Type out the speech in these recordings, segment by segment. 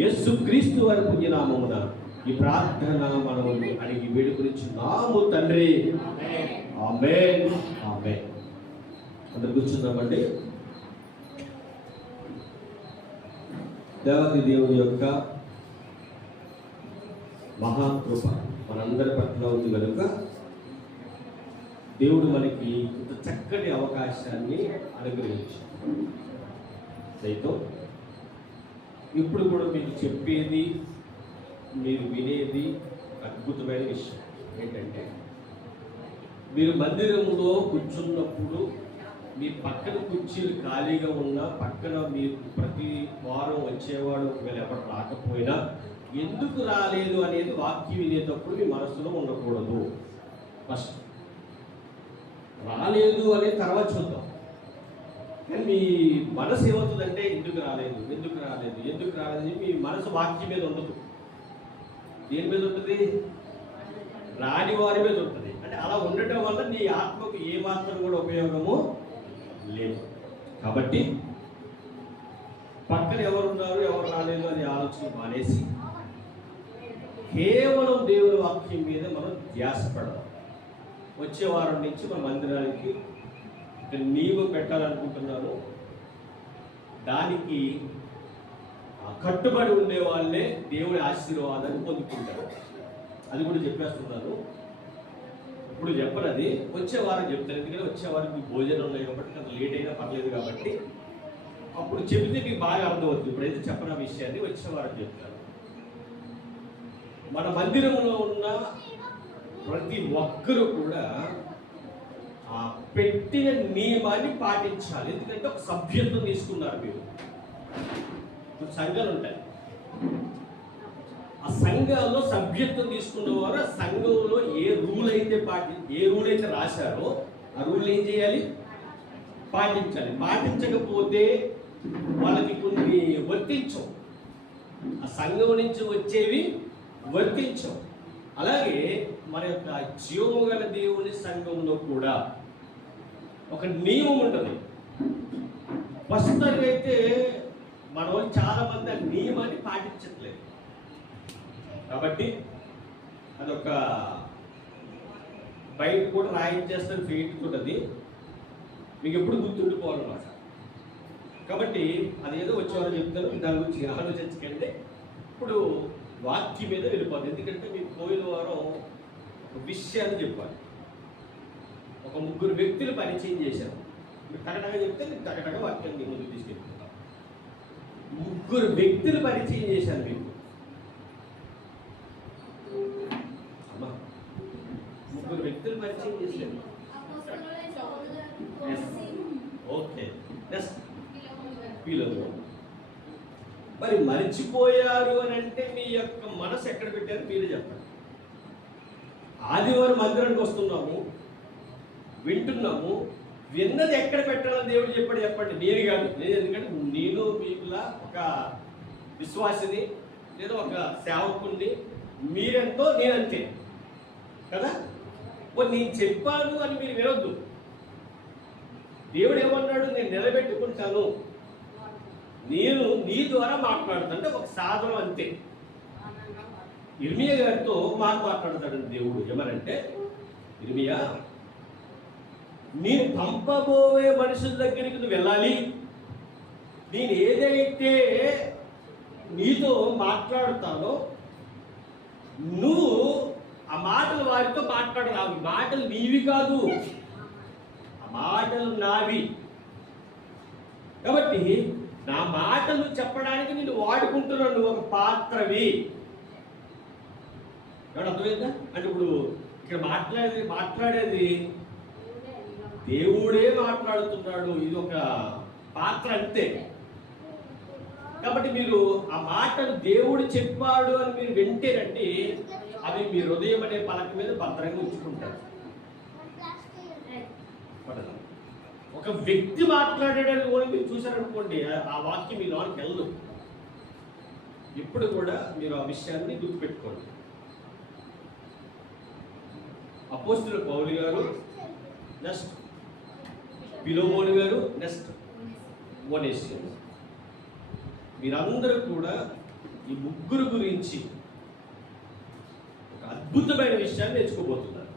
యేసుక్రీస్తు వారి పుణ్యనామమున ఈ ప్రార్థన మనము అడిగి వేడుకొనిచున్నాము తండ్రి. ఆమేన్ ఆమేన్. అందరు కూర్చున్నామండి. దేవాది దేవుని యొక్క మహాకృప మనందరి పట్ల ఉంది కనుక దేవుడు మనకి ఇంత చక్కటి అవకాశాన్ని అనుగ్రహించాడు. సైతం ఇప్పుడు కూడా మీకు చెప్పేది మీరు వినేది అద్భుతమైన విషయం ఏంటంటే, మీరు మందిరంలో కూర్చున్నప్పుడు మీ పక్కన కుర్చీలు ఖాళీగా ఉన్నా, పక్కన మీరు ప్రతి వారం వచ్చేవాడు ఒకవేళ ఎవరు రాకపోయినా ఎందుకు రాలేదు అనేది వాక్యం వినేటప్పుడు మీ మనసులో ఉండకూడదు. ఫస్ట్ రాలేదు అనే తర్వాత చూద్దాం. కానీ మీ మనసు ఏమవుతుందంటే ఎందుకు రాలేదు ఎందుకు రాలేదు ఎందుకు రాలేదు మీ మనసు వాక్యం మీద ఉండదు. దేని మీద ఉంటుంది? రాని వారి మీద ఉంటుంది. అంటే అలా ఉండటం వల్ల నీ ఆత్మకు ఏమాత్రం కూడా ఉపయోగము లేదు. కాబట్టి పక్కన ఎవరున్నారు ఎవరు రాలేదు అనే ఆలోచన మానేసి కేవలం దేవుని వాక్యం మీద మనం ధ్యాస పడదాం. వచ్చే వారం నుంచి మన మందిరానికి నీవు పెట్టాలనుకుంటున్నాను. దానికి కట్టుబడి ఉండే వాళ్ళే దేవుడి ఆశీర్వాదాన్ని పొందుకుంటారు. అది కూడా చెప్పేస్తున్నాను. ఇప్పుడు చెప్పనది వచ్చే వారం చెప్తాను. ఎందుకంటే వచ్చే వారం మీకు భోజనం ఉన్నాయి కాబట్టి అంత లేట్ అయినా పర్లేదు కాబట్టి అప్పుడు చెబితే మీకు బాగా అర్థమవుతుంది. ఇప్పుడైతే చెప్పిన విషయాన్ని వచ్చే వారం చెప్తాను. మన మందిరంలో ఉన్న ప్రతి ఒక్కరూ కూడా ఆ పెట్టిన నియమాన్ని పాటించాలి. ఎందుకంటే ఒక సభ్యత్వం తీసుకున్నారు మీరు. సంఘాలు ఉంటాయి. ఆ సంఘాల్లో సభ్యత్వం తీసుకున్నవారు ఆ సంఘంలో ఏ రూల్ అయితే రాశారో ఆ రూల్ ఏం చేయాలి? పాటించాలి. పాటించకపోతే వాళ్ళకి కొన్ని వర్తించవు. ఆ సంఘం నుంచి వచ్చేవి వర్తించవు. అలాగే మన యొక్క జీవము గల దేవుని సంఘంలో కూడా ఒక నియమం ఉంటుంది. ప్రస్తుతానికి అయితే మన వాళ్ళు చాలా మంది ఆ నియమాన్ని పాటించట్లేదు. కాబట్టి అదొక బయట కూడా రాయించేస్తారు, ఫెయిట్ ఉంటుంది. మీకు ఎప్పుడు గుర్తుండిపోవాలన్నమాట. కాబట్టి అదేదో వచ్చేవారు చెప్తారు, దాని గురించి ఆలోచించకండి. ఇప్పుడు వాక్యం మీద వెళ్ళిపోతుంది. ఎందుకంటే మీకు పోయిన వారం ఒక విషయాన్ని చెప్పాలి. ఒక 3 వ్యక్తులు పరిచయం చేశారు. మీరు టకటగా చెప్తే నేను టకటగా వాక్యాన్ని ముందుకు తీసుకెళ్తాను. 3 వ్యక్తులు పరిచయం చేశాను మీకు. అమ్మా 3 వ్యక్తులు పరిచయం చేశాను. ఓకే, మరి మర్చిపోయారు అని అంటే మీ యొక్క మనసు ఎక్కడ పెట్టారు మీరే చెప్పండి. ఆదివారం మందిరానికి వస్తున్నాము, వింటున్నాము, విన్నది ఎక్కడ పెట్టాలని దేవుడు చెప్పండి. నేను కాదు. నేను ఎందుకంటే నేను మీకులా ఒక విశ్వాసిని లేదా ఒక సేవకుని. మీరెంతో నేనంతే కదా. నేను చెప్పాను అని మీరు వినొద్దు. దేవుడు ఏమన్నాడు? నేను నిలబెట్టుకుంటాను, నేను నీ ద్వారా మాట్లాడుతుంటే ఒక సాధనం అంతే. ఇర్మియా గారితో మాట్లాడతాడు దేవుడు. ఏమనంటే, ఇర్మియా, నేను పంపబోయే మనుషుల దగ్గరికి నువ్వు వెళ్ళాలి. నేను ఏదైతే నీతో మాట్లాడుతానో నువ్వు ఆ మాటలు వారితో మాట్లాడాలి. ఆ మాటలు నీవి కాదు, ఆ మాటలు నావి. కాబట్టి నా మాటలు చెప్పడానికి నేను వాడుకుంటున్నాను. నువ్వు ఒక పాత్రవి. అర్థమైందా? అంటే ఇప్పుడు ఇక్కడ మాట్లాడేది దేవుడే మాట్లాడుతున్నాడు. ఇది ఒక పాత్ర అంతే. కాబట్టి మీరు ఆ మాటలు దేవుడు చెప్పాడు అని మీరు వింటేనంటే అవి మీ హృదయం అనే పలక మీద భద్రంగా ఉంచుకుంటారు. ఒక వ్యక్తి మాట్లాడేటప్పుడు కూడా మీరు చూశారనుకోండి, ఆ వాక్యం మీ లోనికి వెళ్ళదు. ఇప్పుడు కూడా మీరు ఆ విషయాన్ని గుర్తుపెట్టుకోండి. అపోస్తలుడు పౌలు గారు నెక్స్ట్ ఫిలోమోను గారు, నెక్స్ట్ ఒనేసిమస్. మీరందరూ కూడా ఈ ముగ్గురు గురించి ఒక అద్భుతమైన విషయాన్ని నేర్చుకోబోతున్నారు.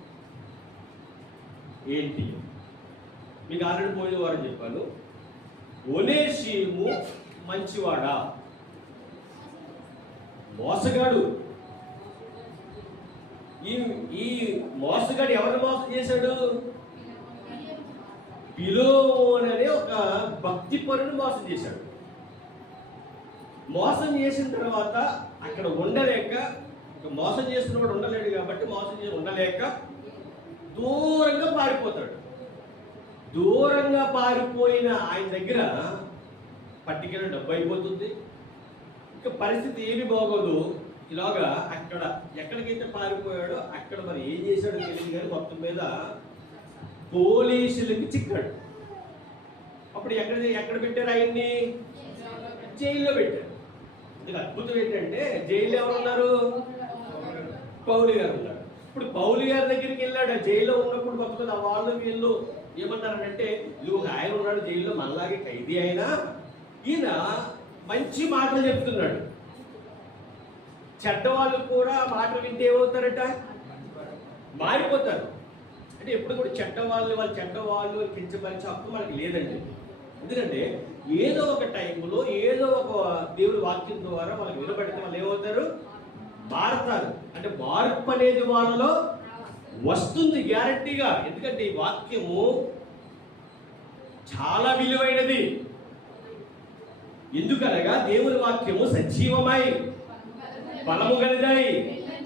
ఏంటి? మీకు ఆల్రెడీ పోయిన వారని చెప్పాను. ఒనేసిము మంచివాడా? మోసగాడు. ఈ మోసగాడు ఎవరిని మోసం చేశాడు? ఫిలోమోను అనే ఒక భక్తి పరుని మోసం చేశాడు. మోసం చేసిన తర్వాత అక్కడ ఉండలేక, మోసం చేసినవాడు ఉండలేడు కాబట్టి మోసం చేసి ఉండలేక దూరంగా పారిపోతాడు. దూరంగా పారిపోయిన ఆయన దగ్గర పట్టికలో డబ్బు అయిపోతుంది. ఇక పరిస్థితి ఏమి బాగోదు. ఇలాగా అక్కడ ఎక్కడికైతే పారిపోయాడో అక్కడ మరి ఏం చేశాడో తెలియదు కానీ మొత్తం మీద పోలీసులకి చిక్కాడు. అప్పుడు ఎక్కడ పెట్టారు ఆయన్ని? జైల్లో పెట్టారు. ఇది అద్భుతం ఏంటంటే జైల్లో ఎవరు ఉన్నారు? పౌలు గారు ఉన్నారు. ఇప్పుడు పౌలు గారి దగ్గరికి వెళ్ళాడు. జైల్లో ఉన్నప్పుడు మొత్తం వాళ్ళు వీళ్ళు ఏమన్నారంటే, ఇది ఒక ఆయన ఉన్నాడు జైల్లో మనలాగే ఖైదీ అయినా ఈయన మంచి మాటలు చెప్తున్నాడు. చెడ్డవాళ్ళు కూడా మాటలు వింటే ఏమవుతారట? మారిపోతారు. అంటే ఎప్పుడు కూడా చెడ్డవాళ్ళు కించపరిచే హక్కు మనకి లేదండి. ఎందుకంటే ఏదో ఒక టైంలో ఏదో ఒక దేవుడి వాక్యం ద్వారా వాళ్ళకి వినబడితే వాళ్ళు ఏమవుతారు? మారుతారు. అంటే మార్పు అనేది వాళ్ళలో వస్తుంది గ్యారంటీగా. ఎందుకంటే ఈ వాక్యము చాలా విలువైనది. ఎందుకనగా దేవుని వాక్యము సజీవమై బలము గలదై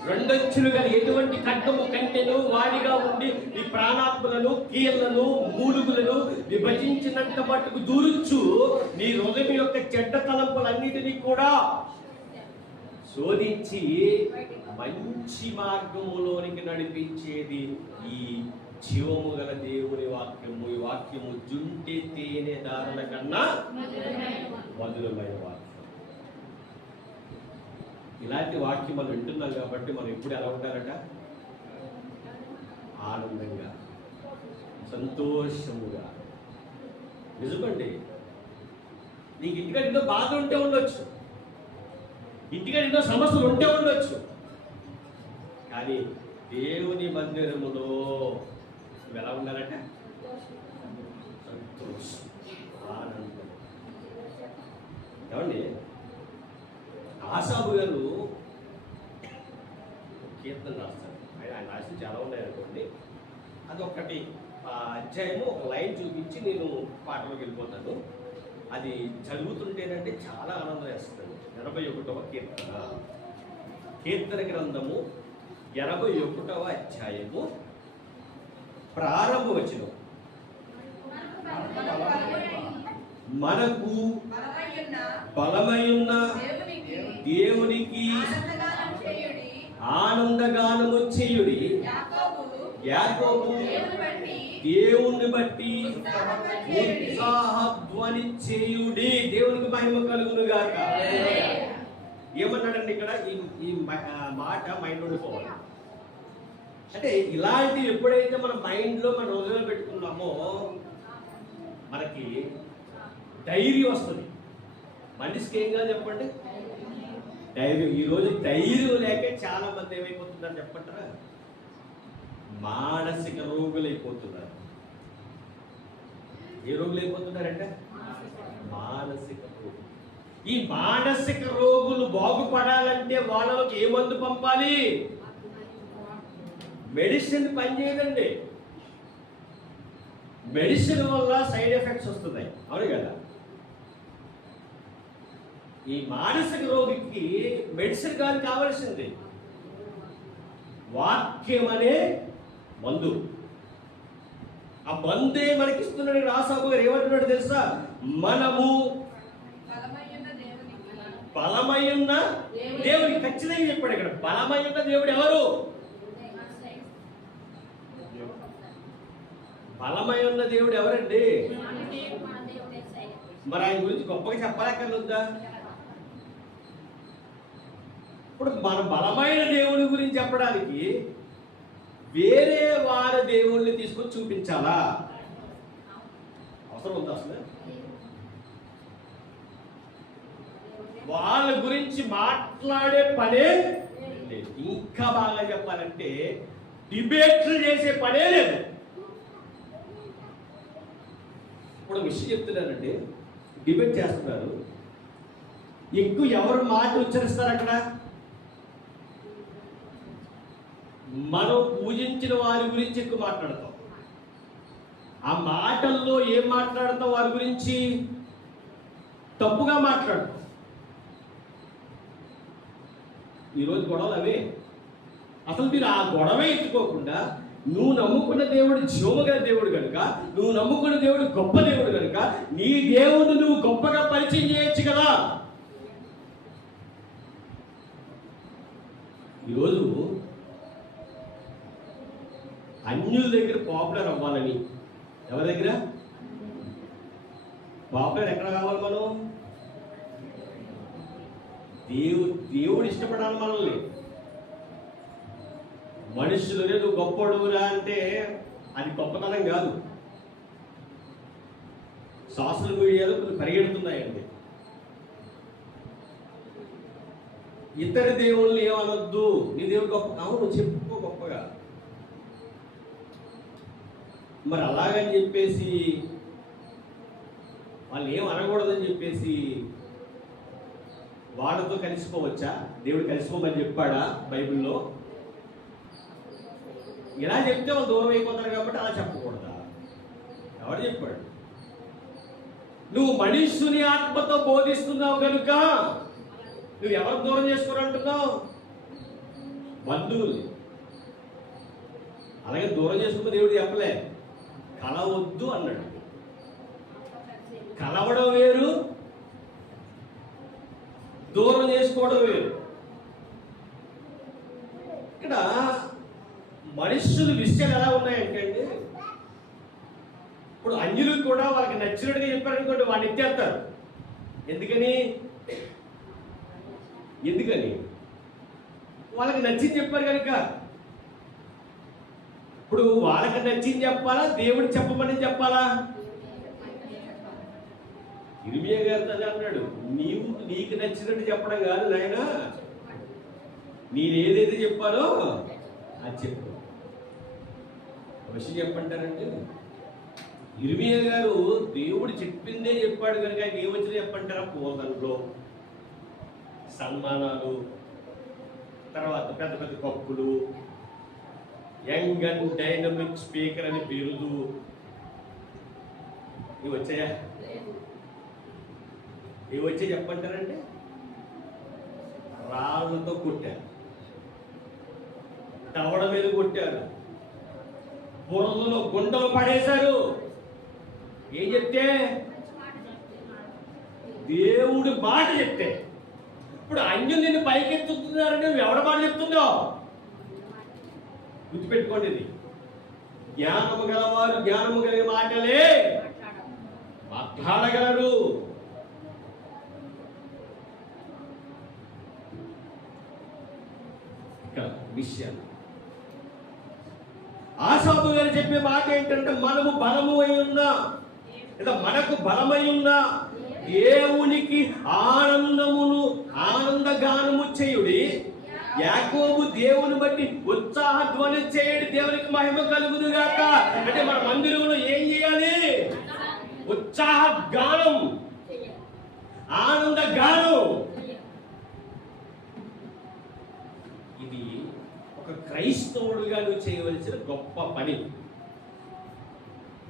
రెండొచ్చులు గల ఎటువంటి ఖడ్గము కంటెను వాడిగా ఉండి నీ ప్రాణాత్మలను, కీళ్లను, మూలుగులను విభజించినంత మట్టుకు దూరుచు నీ హృదయం యొక్క చెడ్డ తలంపులన్నిటినీ కూడా శోధించి మంచి మార్గములోనికి నడిపించేది ఈ జీవము గల దేవుని వాక్యము. ఈ వాక్యము జుంటి తేనె దారుల కన్నా మధురమైన వాక్యం. ఇలాంటి వాక్యం మనం వింటున్నాం కాబట్టి మనం ఎప్పుడు ఎలా ఉంటారట? ఆనందంగా, సంతోషముగా. నిజమండి. నీకు ఇంటికాడ ఎన్నో బాధ ఉంటే ఉండొచ్చు, ఇంటికాడ ఎన్నో సమస్యలు ఉంటే ఉండొచ్చు, కానీ దేవుని మందిరములో నువ్వు ఎలా ఉండాలంట? సంతోషం, ఆనందం. ఏమండి, ఆసాబు గారు కీర్తన రాస్తారు. ఆయన రాసి చాలా ఉన్నాయి అనుకోండి. అదొకటి అధ్యాయము ఒక లైన్ చూపించి నేను పాటలోకి వెళ్ళిపోతాను. అది చదువుతుంటేనంటే చాలా ఆనందం వేస్తుంది. 81వ కీర్తన, కీర్తన గ్రంథము 81వ అధ్యాయము ప్రారంభ వచనం. మనకు బలమైయున్న దేవునికి ఆనందగానము చేయుడి. యాకోబు దేవుణ్ణి బట్టి ఉత్సాహధ్వని చేయుడి. దేవునికి మహిమ కలుగును గాక. ఏమన్నాడండి ఇక్కడ? ఈ మాట మైండ్ ఉండిపోవాలి. అంటే ఇలాంటివి ఎప్పుడైతే మన మైండ్లో మన రోజులో పెట్టుకున్నామో మనకి ధైర్యం వస్తుంది. మనిషికి ఏం కాదు చెప్పండి? ధైర్యం. ఈరోజు ధైర్యం లేక చాలా మంది ఏమైపోతున్నారు చెప్పంటారా? మానసిక రోగులు అయిపోతున్నారు. ఏ రోగులు అయిపోతున్నారంటే? మానసిక రోగులు. ఈ మానసిక రోగులు బాగుపడాలంటే వాళ్ళకి ఏ మందు పంపాలి? మెడిసిన్ పనిచేయదండి. మెడిసిన్ వల్ల సైడ్ ఎఫెక్ట్స్ వస్తున్నాయి, అవును కదా? ఈ మానసిక రోగికి మెడిసిన్ కాదు కావాల్సింది, వాక్యం అనే మందు. ఆ మందే మనకిస్తున్నాడు. రాసాబు గారు ఏమంటున్నాడు తెలుసా? మనము బలమైయున్న దేవుని. ఖచ్చితంగా చెప్పాడు ఇక్కడ. బలమైయున్న దేవుడు ఎవరు? బలమైయున్న దేవుడు ఎవరండి? మరి ఆయన గురించి గొప్పగా చెప్పలేకర్లేదా? ఇప్పుడు మన బలమైన దేవుని గురించి చెప్పడానికి వేరే వారి దేవుళ్ళని తీసుకొని చూపించాలా? అవసరం ఉందా అసలు? వాళ్ళ గురించి మాట్లాడే పనే లేదు. ఇంకా బాగా చెప్పాలంటే డిబేట్లు చేసే పనే లేదు. ఇప్పుడు విషయం చెప్తున్నానండి, డిబేట్ చేస్తున్నారు, ఎక్కువ ఎవరు మాట ఉచ్చరిస్తారు అక్కడ? మనం పూజించిన వారి గురించి ఎక్కువ మాట్లాడతాం. ఆ మాటల్లో ఏం మాట్లాడతాం? వారి గురించి తప్పుగా మాట్లాడతాం. ఈరోజు గొడవలు అవే. అసలు మీరు ఆ గొడవే ఎత్తుకోకుండా నువ్వు నమ్ముకున్న దేవుడు జీవముగల దేవుడు కనుక, నువ్వు నమ్ముకున్న దేవుడు గొప్ప దేవుడు కనుక నీ దేవుడు నువ్వు గొప్పగా పరిచయం చేయొచ్చు కదా. ఈరోజు అన్యుల దగ్గర పాపులర్ అవ్వాలని, ఎవరి దగ్గర పాపులర్ ఎక్కడ కావాలి? మనం దేవుడు ఇష్టపడాలి మనల్ని. మనుషులనే నువ్వు గొప్పడురా అంటే అది గొప్పతనం కాదు. సోషల్ మీడియాలో కొన్ని పరిగెడుతున్నాయండి. ఇతర దేవుళ్ళని ఏమనొద్దు, నీ దేవుడు గొప్ప. అవును, చెప్పుకో గొప్పగా. మరి అలాగని చెప్పేసి వాళ్ళు ఏం అనకూడదని చెప్పేసి వాళ్ళతో కలిసిపోవచ్చా? దేవుడు కలిసిపోమని చెప్పాడా బైబిల్లో? ఇలా చెప్తే వాళ్ళు దూరం అయిపోతారు కాబట్టి అలా చెప్పకూడదా? ఎవరు చెప్పాడు? నువ్వు మనుష్యుని ఆత్మతో బోధిస్తున్నావు కనుక నువ్వు ఎవరు దూరం చేసుకోరంటున్నావు? బంధువులు. అలాగే దూరం చేసుకున్న దేవుడు చెప్పలే, కలవద్దు అన్నాడు. కలవడం వేరు, దూరం చేసుకోవడం వేరు. ఇక్కడ మనుషుల విషయాలు ఎలా ఉన్నాయంటే అండి, ఇప్పుడు అన్యులకు కూడా వాళ్ళకి నచ్చినట్టుగా చెప్పారనుకోండి, వాడిని ఎత్తేస్తారు. ఎందుకని వాళ్ళకి నచ్చింది చెప్పారు కనుక. ఇప్పుడు వాళ్ళకి నచ్చింది చెప్పాలా, దేవుడు చెప్పమని చెప్పాలా? ఇర్మియా గారు అదే అన్నాడు, నీకు నచ్చినట్టు చెప్పడం కాదు నాయన, నేను ఏదైతే చెప్పాలో అది చెప్పు. విషయం చెప్పంటారంటే, ఇర్మియా గారు దేవుడు చెప్పిందే చెప్పాడు కనుక ఆయన ఏమొచ్చినా చెప్పంటారా? పోదంలో సన్మానాలు, తర్వాత పెద్ద పెద్ద కప్పులు, యంగ్ అండ్ డైనమిక్ స్పీకర్ అని బిరుదు, ఇవి వచ్చాయా? ఇవి వచ్చి చెప్పంటారంటే రాళ్ళతో కొట్టారు, దవడ మీద కొట్టారు, బురదలో గుంటలు పడేశారు. ఏం చెప్తే? దేవుడి మాట చెప్తే. ఇప్పుడు అన్యులు నిన్ను పైకెత్తుతున్నారంటే నువ్వు ఎవడ మాట చెప్తున్నావు? గుర్తుపెట్టుకోండి, ఇది జ్ఞానము గలవారు జ్ఞానము కలిగిన మాటలే మాట్లాడగలరు. విషయాలు ఆసాపు గారు చెప్పే మాట ఏంటంటే, మనము బలము అయి ఉన్నా లేదా మనకు బలమై ఉన్నా దేవునికి ఆనందగానము చేయుడి. యాకోబు దేవుని బట్టి ఉత్సాహ ధ్వని చేయడి, దేవునికి మహిమ కలుగును గాక. అంటే మన మందిరంలో ఏం చేయాలి? ఉత్సాహ గానం, ఆనంద గానం. ఇది ఒక క్రైస్తవుడుగా నువ్వు చేయవలసిన గొప్ప పని.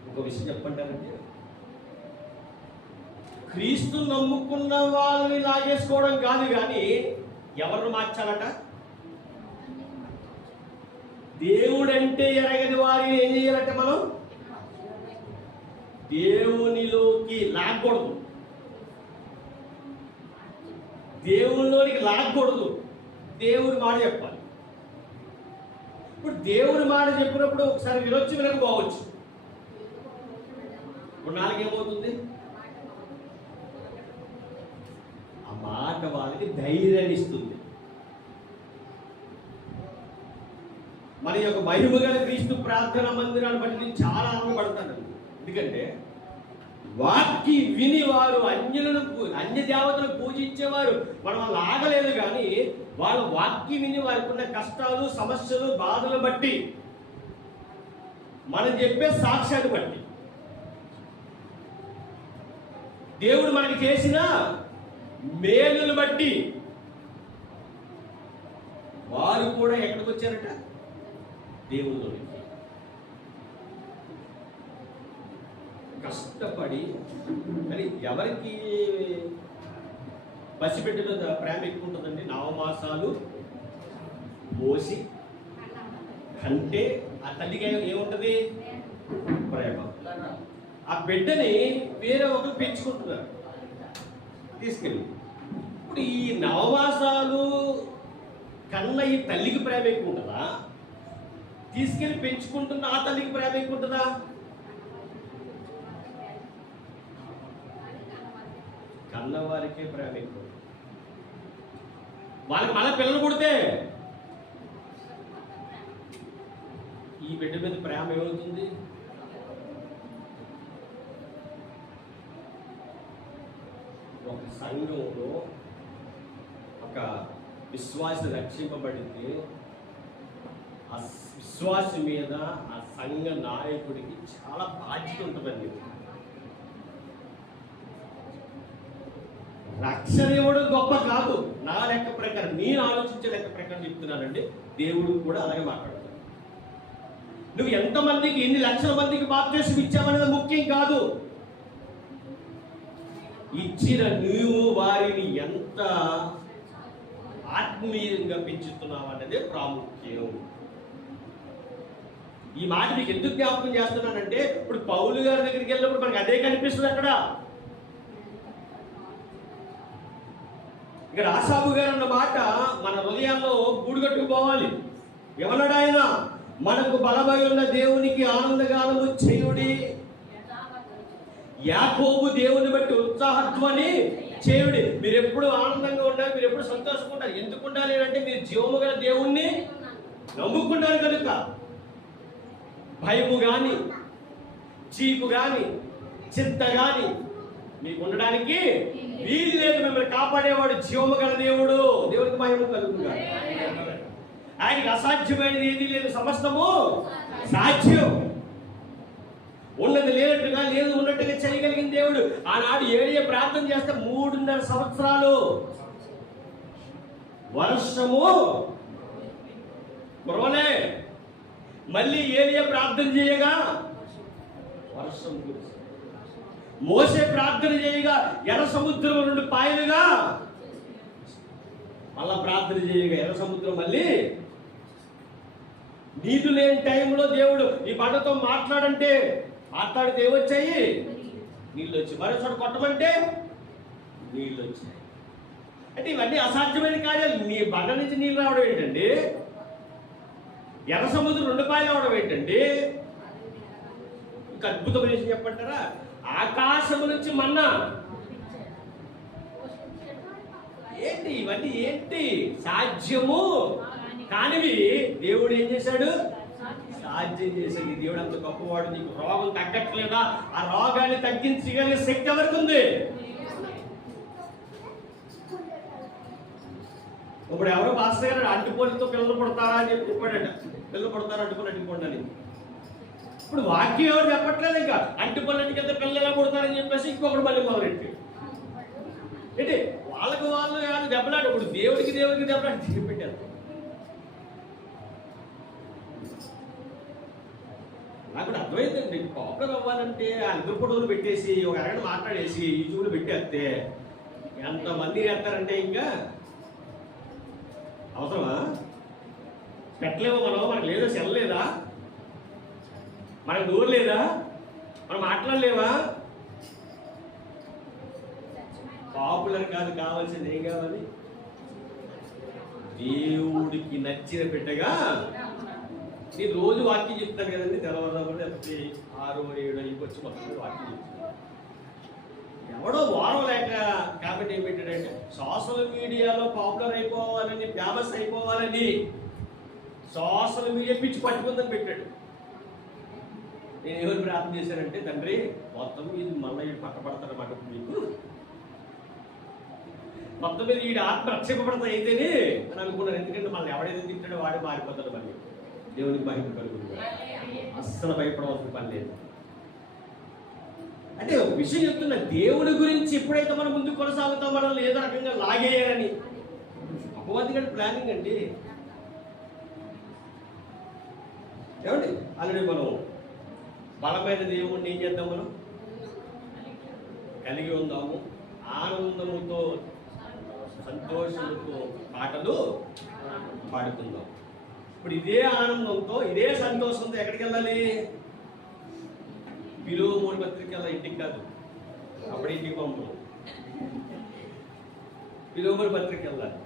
ఒక విషయం చెప్పంటారంటే, క్రీస్తు నమ్ముకున్న వాళ్ళని లాగేసుకోవడం కాదు, కానీ ఎవరిని మార్చాలట? దేవుడంటే ఎరగని వారిని ఏం చేయాలంటే మనం దేవునిలోకి లాగకూడదు, దేవునిలోనికి లాగకూడదు. దేవుడి మాట చెప్పాలి. ఇప్పుడు దేవుడి మాట చెప్పినప్పుడు ఒకసారి వినొచ్చు, వినకపోవచ్చు. ఇప్పుడు నాలుగేమవుతుంది? ఆ మాట వాళ్ళకి ధైర్యాన్ని ఇస్తుంది. మన యొక్క మహిమ గల క్రీస్తు ప్రార్థన మందిరాన్ని బట్టి నేను చాలా ఆనందపడతాను. ఎందుకంటే వాక్కి విని వారు అన్య దేవతలు పూజించేవారు మనం వాళ్ళు ఆగలేదు, కానీ వాళ్ళ వాక్కి విని వారికి ఉన్న కష్టాలు, సమస్యలు, బాధలు బట్టి, మనం చెప్పే సాక్ష్యాన్ని బట్టి, దేవుడు మనకి చేసిన మేలును బట్టి వారు కూడా ఎక్కడికి వచ్చారట? దేవుళ్ళలోకి. కష్టపడి, కానీ ఎవరికి పసిపెట్టిన ప్రేమ ఎక్కువ ఉంటుందండి? నవమాసాలు మోసి అంటే ఆ తల్లికి ఏముంటది? ప్రేమ. ఆ బిడ్డని వేరే ఒకరు పెంచుకుంటున్నారు తీసుకెళ్ళి. ఇప్పుడు ఈ నవమాసాలు కన్నా ఈ తల్లికి ప్రేమ ఎక్కువ ఉంటుందా? తీసుకెళ్ళి పెంచుకుంటున్న ఆ తల్లికి ప్రేమ ఎక్కువ ఉంటుందా? కన్నవారికే ప్రేమ ఎక్కువ. వాళ్ళకి మళ్ళీ పిల్లలు పుడితే ఈ బిడ్డ మీద ప్రేమ ఏమవుతుంది? ఒక సంఘంలో ఒక విశ్వాసి రక్షింపబడితే ఆ విశ్వాసి మీద ఆ సంఘ నాయకుడికి చాలా బాధ్యత ఉంటుందండి. రక్షణ ఇవ్వడం గొప్ప కాదు, నా లెక్క ప్రకారం, నేను ఆలోచించే లెక్క ప్రకారం చెప్తున్నానండి. దేవుడు కూడా అలాగే మాట్లాడతాడు. నువ్వు ఎంతమందికి, ఎన్ని లక్షల మందికి బాప్తిస్మం ఇచ్చావనేది ముఖ్యం కాదు, ఇచ్చిన నువ్వు వారిని ఎంత ఆత్మీయంగా పెంచుతున్నావు అనేది ప్రాముఖ్యం. ఈ మాట మీకు ఎందుకు జ్ఞాపకం చేస్తున్నానంటే, ఇప్పుడు పౌలు గారి దగ్గరికి వెళ్ళినప్పుడు మనకి అదే కనిపిస్తుంది. అక్కడ ఇక్కడ ఆసాబు గారు అన్న మాట మన హృదయాల్లో గూడుగట్టుకుపోవాలి. ఏమన్నాడు ఆయన? మనకు బలమై ఉన్న దేవునికి ఆనందగానము చేయుడి, యాకోబు దేవుని బట్టి ఉత్సాహధ్వని చేయుడి. మీరు ఎప్పుడు ఆనందంగా ఉండాలి, మీరు ఎప్పుడు సంతోషంగా ఉండాలి. ఎందుకు ఉండాలి అంటే మీరు జీవము గల దేవుణ్ణి నమ్ముకున్నారు కనుక. భయము గాని, చీకు గాని, చింత గాని మీకు ఉండడానికి వీలు లేదు. మిమ్మల్ని కాపాడేవాడు జీవము గల దేవుడు. దేవుడికి మహిమ కలుగుతుంది. ఆయనకి అసాధ్యమైనది ఏదీ లేదు, సమస్తము సాధ్యం. ఉన్నది లేనట్టుగా, లేదు ఉన్నట్టుగా చేయగలిగిన దేవుడు. ఆనాడు ఏలియా ప్రార్థన చేస్తే 3.5 సంవత్సరాలు వర్షము కురవలే. మళ్ళీ ఏలియా ప్రార్థన చేయగా వర్షం కురిసింది. మోసే ప్రార్థన చేయగా ఎర్ర సముద్రం 2 పాయలుగా, మళ్ళా ప్రార్థన చేయగా ఎర్ర సముద్రం మళ్ళీ. నీళ్లు లేని టైంలో దేవుడు ఈ బండతో మాట్లాడంటే మాట్లాడితే ఏమొచ్చాయి? నీళ్ళు వచ్చాయి. మరో చోట కొట్టమంటే నీళ్ళు వచ్చాయి. అంటే ఇవన్నీ అసాధ్యమైన కార్యాలు. నీ బండ నుంచి నీళ్ళు రావడం ఏంటండి? ఎర్ర సముద్రం 2 పాయలు అవడం ఏంటండి? ఇంకా అద్భుతమైన విషయం చెప్పంటారా? ఆకాశము నుంచి మన్నా. ఏంటి ఇవన్నీ? ఏంటి సాధ్యము కానివి దేవుడు ఏం చేశాడు? సాధ్యం చేసేది. దేవుడు అంత గొప్పవాడు. నీకు రోగం తగ్గట్లేదా? ఆ రోగాన్ని తగ్గించగలిగే శక్తి ఎవరికి ఉంది? ఇప్పుడు ఎవరో పాస్టర్ గారు అంటుపోలితో పిల్లలు పుడతారా అని చెప్పి చెప్పాడట. పిల్లలు పుడతారా అంటుపోలి అంటుకోండి. ఇప్పుడు వాక్యం ఎవరు చెప్పట్లేదు. ఇంకా అంటుపోలికి వెళ్తే పిల్లలు ఎలా పుడతారని చెప్పేసి ఇంకొకటి మళ్ళీ మొదలెట్టి ఏంటి వాళ్ళకి వాళ్ళు దెబ్బలాడు. ఇప్పుడు దేవుడికి దెబ్బలాడి పెట్టారు. నాకు కూడా అర్థమైందండి. పాపులర్ అవ్వాలంటే ఆ ఇద్దరు ఫోటోలు పెట్టేసి ఒక అరగంట మాట్లాడేసి యూట్యూబ్లో పెట్టేస్తే ఎంతమంది చేస్తారంటే ఇంకా అవసరమా? పెట్టలేమో మనకు లేదా? సెల్ లేదా? మనకు దూరం లేదా? మనం మాట్లాడలేవా? పాపులర్ కాదు, కావాల్సింది ఏం కావాలి? దేవుడికి నచ్చిన బిడ్డగా. నేను రోజు వాక్యం చెప్తాను కదండి, తెల్లవారుజామున లేకపోతే 6, 7 ఇంకొచ్చి మొత్తం వాక్యం చెప్తాను. ఎవడో వారం లేక కాబట్టి ఏం పెట్టాడంటే సోషల్ మీడియాలో పాపులర్ అయిపోవాలని, ఫేమస్ అయిపోవాలని సోషల్ మీడియా పిచ్చి పట్టుకుందని పెట్టాడు. నేను ఎవరు ప్రార్థన చేశానంటే, తండ్రి మొత్తం ఇది మళ్ళీ పట్టబడతాడన్నమాట మీకు, మొత్తం మీద ఈ ఆత్మ రక్షింపబడతా అయితేనే అని అనుకున్నాను. ఎందుకంటే మళ్ళీ ఎవడైతే తింటాడో వాడే మారిపోతాడు. మళ్ళీ దేవునికి భయం కలుగుతుంది, అస్సలు భయపడవలసిన పని లేదు. అంటే ఒక విషయం చెప్తున్నా, దేవుడి గురించి ఎప్పుడైతే మనం ముందుకు కొనసాగుతాం, మనల్ని ఏదో రకంగా లాగేయాలని అపవాది గారి ప్లానింగ్ అండి. ఏమండి ఆల్రెడీ మనం బలమైన దేవుణ్ణి ఏం చేద్దాం, మనం కలిగి ఉందాము, ఆనందముతో సంతోషంతో పాటలు పాడుకుందాం. ఇప్పుడు ఇదే ఆనందంతో ఇదే సంతోషంతో ఎక్కడికి వెళ్ళాలి? ఫిలోమోను పత్రిక ఇంటికి కాదు, అప్పుడు ఇంటికి పంపు, ఫిలోమోను పత్రిక వెళ్ళాలి.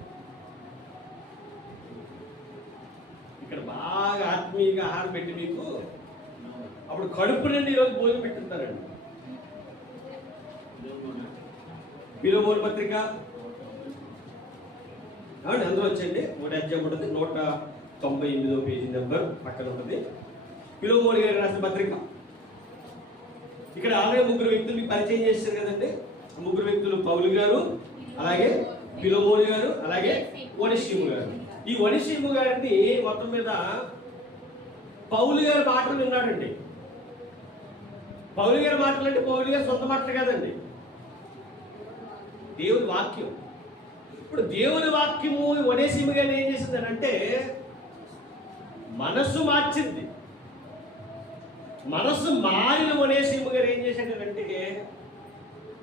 ఇక్కడ బాగా ఆత్మీయంగా ఆహారం పెట్టి మీకు అప్పుడు కడుపు నుండి ఈరోజు భోజనం పెట్టిస్తారండి. ఫిలోమోను పత్రిక అందులో వచ్చండి, ఒకటి అధ్యాయం ఉంటుంది, 198వ పేజీ నెంబర్ పక్కన ఉంటుంది. ఫిలోమోను గారు రాసిన పత్రిక. ఇక్కడ ఆల్రెడీ ముగ్గురు వ్యక్తులు మీకు పరిచయం చేశారు కదండి. ముగ్గురు వ్యక్తులు పౌలు గారు, అలాగే ఫిలోమోను గారు, అలాగే ఒనేసిము గారు. ఈ ఒనేసిము గారిని మొత్తం మీద పౌలు గారి మాటలు విన్నాడండి. పౌలు గారి మాటలు అంటే పౌలు గారి సొంత మాటలు కాదండి, దేవుని వాక్యం. ఇప్పుడు దేవుని వాక్యము ఒనేసిము గారిని ఏం చేసిందని అంటే మనస్సు మార్చింది. మనస్సు మారిన ఒనేసిము గారు ఏం చేశాడంటే,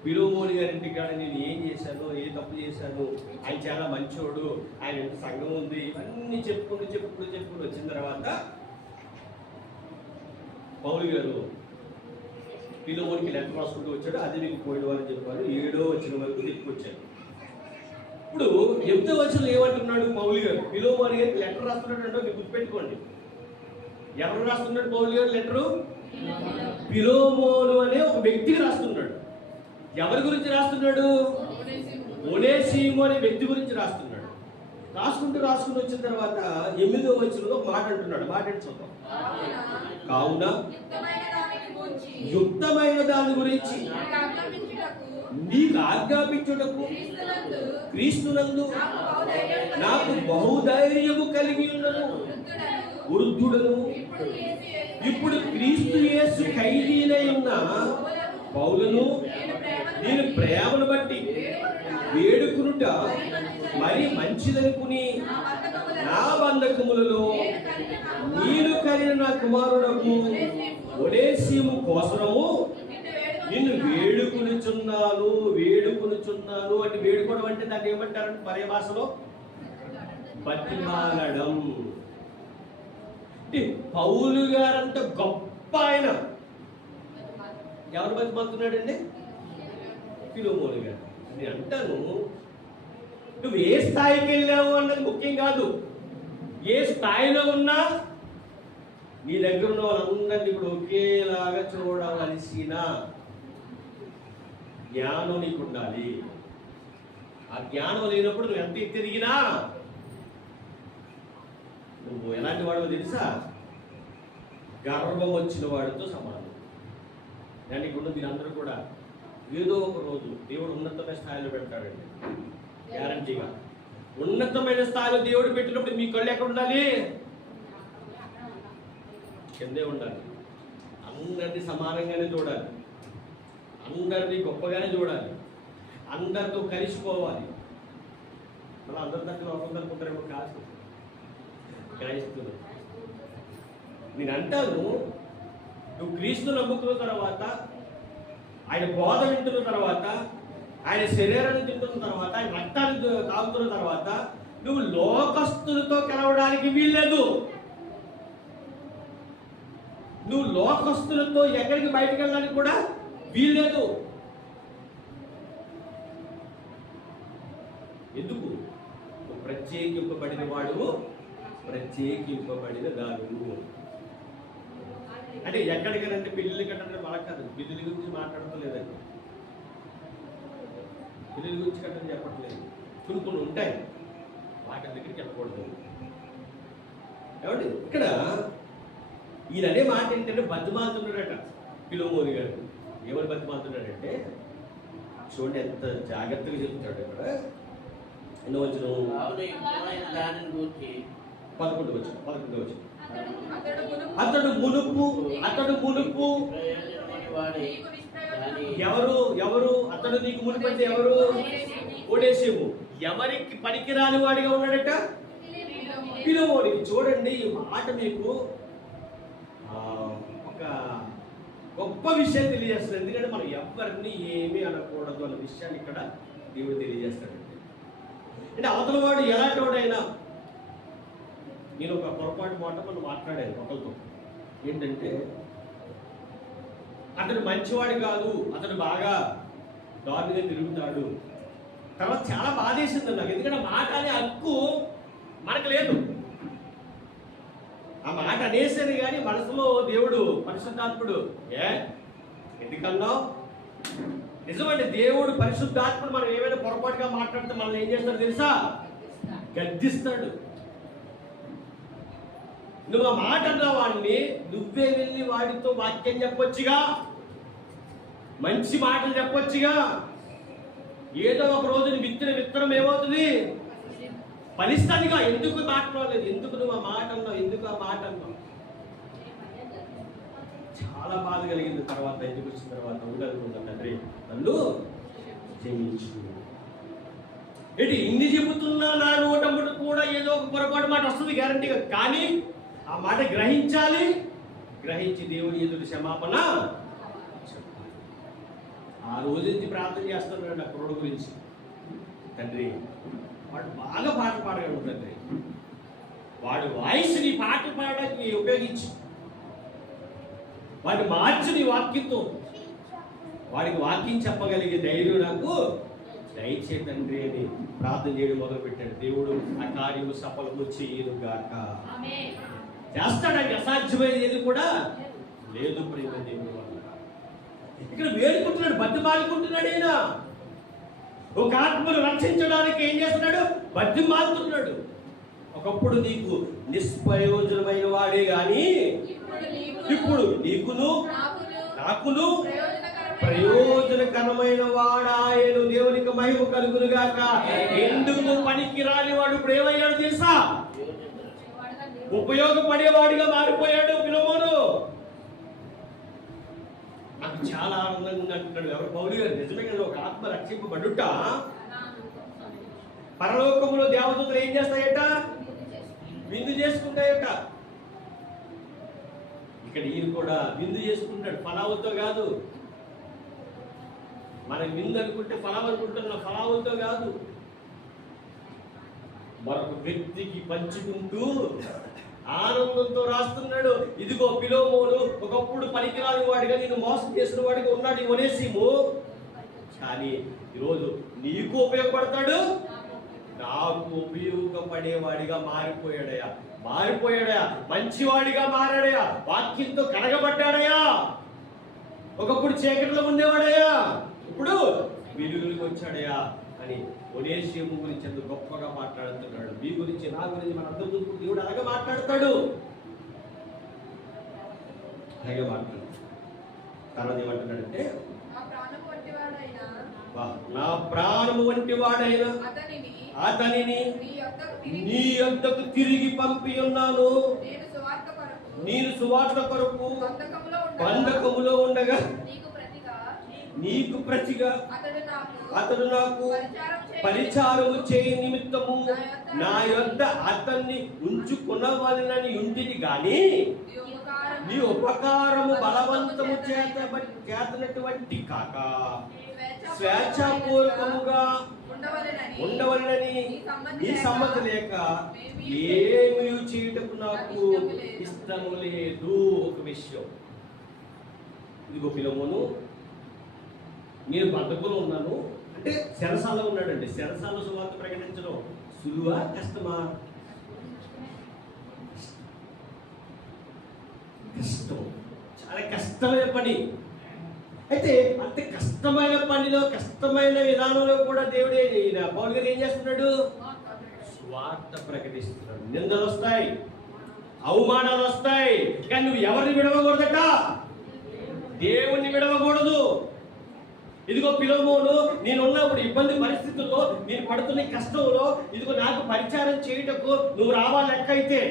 ఫిలోమోను గారి ఇంటికాడ నేను ఏం చేశాను, ఏ తప్పు చేశాను, ఆయన చాలా మంచోడు, ఆయన ఎంత సంఘం ఉంది, ఇవన్నీ చెప్పుకుంటూ వచ్చిన తర్వాత పౌలు గారు ఫిలోమోనుకి లెటర్ రాసుకుంటూ వచ్చాడు. అది మీకు పోయిన వాళ్ళని చెప్పారు, 7వ వచనం వరకు చెప్పుకొచ్చారు. ఇప్పుడు 8వ వచనం ఏమంటున్నాడు పౌలు గారు? ఫిలోమోను గారికి లెటర్ రాస్తున్నాడు అంటే మీరు గుర్తుపెట్టుకోండి. ఎవరు రాస్తున్నాడు పౌలు గారు లెటరు? ఫిలోమోను అనే ఒక వ్యక్తికి రాస్తున్నాడు. ఎవరి గురించి రాస్తున్నాడు? ఒనేసిము అనే వ్యక్తి గురించి రాస్తున్నాడు. రాసుకుంటూ వచ్చిన తర్వాత 8వ వచనంలో ఒక మాట అంటున్నాడు. మాట చూద్దాం. కావున యుక్తమైన దాని గురించి నీకు ఆజ్ఞాపించుటకు క్రీస్తునందు నాకు బహుధైర్యము కలిగి ఉన్నను వృద్ధుడను, ఇప్పుడు క్రీస్తు యేసు ఖైదీనై ఉన్న పౌలును నేను ప్రేమను బట్టి వేడుకునుట మరి మంచిదనుకుని నా బంధకములలో నేను కలిగిన నా కుమారుడకు ఒనేసిము కోసము నిన్ను వేడుకునుచున్నాను అంటే వేడుకోవడం అంటే దాన్ని ఏమంటారంటే పర్యభాషలో బతిమాలడం. పౌలు గారంత గొప్ప ఆయన ఎవరు బతిమాలుతున్నాడండి? ఫిలోమోను గారు. నేను అంటాను, నువ్వు ఏ స్థాయికి వెళ్ళావు అన్నది ముఖ్యం కాదు. ఏ స్థాయిలో ఉన్నా నీ దగ్గర ఉన్న వాళ్ళందరినీ ఇప్పుడు ఒకేలాగా చూడవలసిన జ్ఞానం నీకు ఉండాలి. ఆ జ్ఞానం లేనప్పుడు నువ్వు ఎంత తిరిగినా నువ్వు ఎలాంటి వాడో తెలుసా? గర్వం వచ్చిన వాడితో సమానం. దానికి ఉన్న మీరందరూ కూడా ఏదో ఒక రోజు దేవుడు ఉన్నతమైన స్థాయిలో పెడతాడండి, గ్యారంటీగా. ఉన్నతమైన స్థాయిలో దేవుడు పెట్టినప్పుడు మీ కళ్ళు ఎక్కడ ఉండాలి? కిందే ఉండాలి. అందరినీ సమానంగానే చూడాలి, అందరినీ గొప్పగానే చూడాలి, అందరితో కలిసిపోవాలి. మళ్ళీ అందరి దగ్గర ఒకరు అనుకుంటారేమో కాదు క్రైస్తవులు. నేను అంటాను, నువ్వు క్రీస్తు నమ్ముకున్న తర్వాత, ఆయన బోధ వింటున్న తర్వాత, ఆయన శరీరాన్ని తింటున్న తర్వాత, ఆయన రక్తాన్ని తాగుతున్న తర్వాత నువ్వు లోకస్తులతో కలవడానికి వీల్లేదు. నువ్వు లోకస్తులతో ఎక్కడికి బయటకు వెళ్ళడానికి కూడా వీల్లేదు. ఎందుకు? ప్రత్యేకింపబడిన వాడు, ప్రత్యేకింపబడిన దాను. అంటే ఎక్కడికనంటే పెళ్ళిళ్ళు కట్టంటే బాగా కాదు. పెళ్ళిళ్ళ గురించి మాట్లాడతలేదండి, పెళ్ళిళ్ళ గురించి కట్టని చెప్పట్లేదు. కొన్ని ఉంటాయి, వాటి దగ్గరికి వెళ్ళకూడదు. ఏమండి ఇక్కడ ఈయన అనే మాట ఏంటంటే బతిమాలుతున్నాడట ఫిలోమోను గారు. ఏమని బతిమాలుతున్నాడంటే చూడండి ఎంత జాగ్రత్తగా చెప్తాడు ఇక్కడ. ఎన్నో వచ్చిన 11 వచ్చిన అతడు మునుపు ఎవరు అతడు నీకు మునుపు అంటే ఎవరు? ఓడేసేము. ఎవరికి పనికిరాని వాడిగా ఉన్నాడట? ఫిలోమోనుకి. చూడండి ఈ మాట మీకు ఒక గొప్ప విషయం తెలియజేస్తుంది. ఎందుకంటే మనం ఎవరిని ఏమీ అనకూడదు అన్న విషయాన్ని ఇక్కడ దేవుడు తెలియజేస్తాడండి. అంటే అవతల వాడు ఎలాంటి వాడైనా, నేను ఒక పొరపాటు మాట మనం మాట్లాడాను ఒకరితో. ఏంటంటే అతడు మంచివాడు కాదు, అతడు బాగా దారుణంగా తిరుగుతాడు. తర్వాత చాలా బాధేసింది నాకు. ఎందుకంటే మాట అనే హక్కు మనకు లేదు. ఆ మాట అనేసేది కానీ మనసులో దేవుడు పరిశుద్ధాత్ముడు ఎందుకన్నావు? నిజమండి, దేవుడు పరిశుద్ధాత్ముడు మనం ఏమైనా పొరపాటుగా మాట్లాడితే మనల్ని ఏం చేస్తాడు తెలుసా? గద్దిస్తాడు. నువ్వు ఆ మాట అన్న వాడిని నువ్వే వెళ్ళి వాడితో వాక్యం చెప్పొచ్చుగా, మంచి మాటలు చెప్పొచ్చుగా. ఏదో ఒక రోజు విత్తిన విత్తనం ఏమవుతుంది? ఫలిస్తానిగా. ఎందుకు మాట్లాడలేదు? ఎందుకు నువ్వు ఆ మాట అన్నావు? ఎందుకు ఆ మాట అన్నావు? చాలా బాధ కలిగింది. తర్వాత ఎందుకు వచ్చిన తర్వాత ఉండనుకుంటా, తండ్రి నన్ను క్షమించు. ఏంటి ఇన్ని చెబుతున్నా నా నోటముడు కూడా ఏదో ఒక పొరపాటు మాట వస్తుంది గ్యారంటీగా. కానీ ఆ మాట గ్రహించాలి, గ్రహించి దేవుని ఎదుటి క్షమాపణ చెప్పాలి. ఆ రోజు నుంచి ప్రార్థన చేస్తున్నాడు ఆ కుర్రోడు గురించి. తండ్రి వాడు బాగా పాట పాడగలడు తండ్రి, వాడు వాయిస్ని పాట పాడడానికి ఉపయోగించి వాడిని మార్చి నీ వాక్యంతో వాడికి వాక్యం చెప్పగలిగే ధైర్యం నాకు దయచే తండ్రి అని ప్రార్థన చేయడం మొదలు పెట్టాడు. దేవుడు ఆ కార్యము సఫలము చేయను గాక. చేస్తాడానికి అసాధ్యమైనది ఏది కూడా లేదు. ప్రేమ దేవుడు వల్ల ఇక్కడ వేడుకుంటున్నాడు, బతిమాలుకుంటున్నాడు. ఆయన ఒక ఆత్మను రక్షించడానికి ఏం చేస్తున్నాడు? బతిమాలుతున్నాడు. ఒకప్పుడు నీకు నిష్ప్రయోజనమైన వాడే గాని ఇప్పుడు నీకును నాకును ప్రయోజనకరమైన వాడాయను. దేవునికి మహిమ కలుగును గాక. ఎందుకు పనికి రాని వాడు ఇప్పుడు ఏమయ్యాడు తెలుసా? ఉపయోగపడేవాడిగా మారిపోయాడు ఫిలోమోను. నాకు చాలా ఆనందంగా ఉంది అంటున్నాడు ఎవరు? పౌలు గారు. నిజమే కదా, ఒక ఆత్మ రక్షింపబడుట పరలోకములో దేవదూతలు ఏం చేస్తాయట? విందు చేసుకుంటాయట. ఇక్కడ ఈయన కూడా విందు చేసుకుంటాడు, ఫలావులతో కాదు. మనం విందు అనుకుంటే ఫలావు అనుకుంటున్నా, ఫలావులతో కాదు. మరొక వ్యక్తికి పంచుకుంటూ ఆనందంతో రాస్తున్నాడు. ఇదిగో ఫిలోమోను ఒకప్పుడు పనికిరాని వాడిగా నేను మోసం చేసిన వాడిగా ఉన్నాడు ఈ ఒనేసిము. కానీ ఈరోజు నీకు ఉపయోగపడతాడు, నాకు ఉపయోగపడేవాడిగా మారిపోయాడయా, మంచివాడిగా మారాడయా, వాక్యంతో కడగబడ్డాడయా. ఒకప్పుడు చీకటిలో ఉండేవాడయా, ఇప్పుడు వెలుగులోకి వచ్చాడయా అని ఒనేసిము గురించి ఎంత గొప్పగా మాట్లాడుతున్నాడు. మీ గురించి, నా గురించి, మన అందరి గురించి దేవుడు అలాగే మాట్లాడతాడు. తర్వాత ఏమంటున్నాడంటే, నా ప్రాణము వంటి వాడైనా అతనిని నీ యొద్దకు తిరిగి పంపి ఉన్నాను. నేను సువార్త కొరకు బంధకములో ఉండగా నీకు ప్రతిగా అతడు నాకు పరిచారము చేయ నిమిత్తము నా యొద్ద అతన్ని ఉంచుకునవలనని ఉంటిది గాని నీ ఉపకారము బలవంతము చేతనటువంటి కాక స్వేచ్ఛాపూర్వకముగా ఉండవలనని నీ సమ్మతి లేక ఏమీ చేయుటకు నాకు ఇష్టము లేదు. ఒక విషయం, ఇదిగో ఫిలోమోను, నేను బంధకులో ఉన్నాను అంటే చెరసాలలో ఉన్నాడండి. చెరసాలలో సువార్త ప్రకటించడం సులువా కష్టమా? కష్టం, చాలా కష్టమైన పని. అయితే అంత కష్టమైన పనిలో, కష్టమైన విధానంలో కూడా దేవుడే పౌలు గారు ఏం చేస్తున్నాడు? స్వార్థ ప్రకటిస్తున్నాడు. నిందలు వస్తాయి, అవమానాలు వస్తాయి, కానీ నువ్వు ఎవరిని విడవకూడదట? దేవుణ్ణి విడవకూడదు. ఇదిగో ఫిలెమోను, నేనున్నప్పుడు ఇబ్బంది పరిస్థితుల్లో, నేను పడుతున్న కష్టంలో, ఇదిగో నాకు పరిచారం చేయుటకు నువ్వు రావాలి లెక్క అయితే.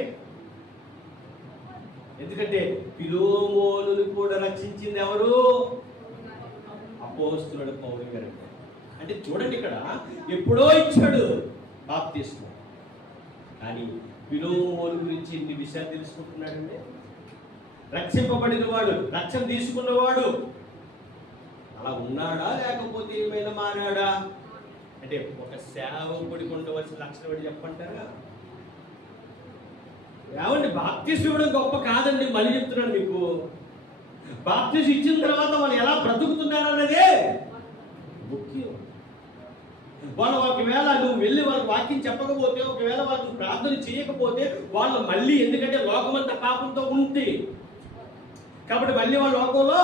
ఎందుకంటే ఫిలెమోనుని కూడా రక్షించింది ఎవరు? అపోస్తలుడు పౌలు గారు. అంటే చూడండి, ఇక్కడ ఎప్పుడో ఇచ్చాడు బాప్తిస్మం, కానీ ఫిలెమోను గురించి ఇన్ని విషయాలు తెలుసుకుంటున్నాడండి. రక్షింపబడిన వాడు, రక్షణ తీసుకున్నవాడు అలా ఉన్నాడా, లేకపోతే ఏమైనా మారాడా? అంటే ఒక సేవకుడికి ఉండవలసిన లక్షణం ఏంటి చెప్పంటారా? ఏమండి, బాప్తిస్మం ఇవ్వడం గొప్ప కాదండి. మళ్ళీ చెప్తున్నాను మీకు, బాప్తిస్మం ఇచ్చిన తర్వాత వాళ్ళు ఎలా బ్రతుకుతున్నారు అన్నదే ముఖ్యం. వాళ్ళు ఒకవేళ నువ్వు వెళ్ళి వాళ్ళకి వాక్యం చెప్పకపోతే, ఒకవేళ వాళ్ళకి ప్రార్థన చేయకపోతే, వాళ్ళు మళ్ళీ, ఎందుకంటే లోకమంతా పాపంతో ఉంది కాబట్టి మళ్ళీ వాళ్ళ లోకంలో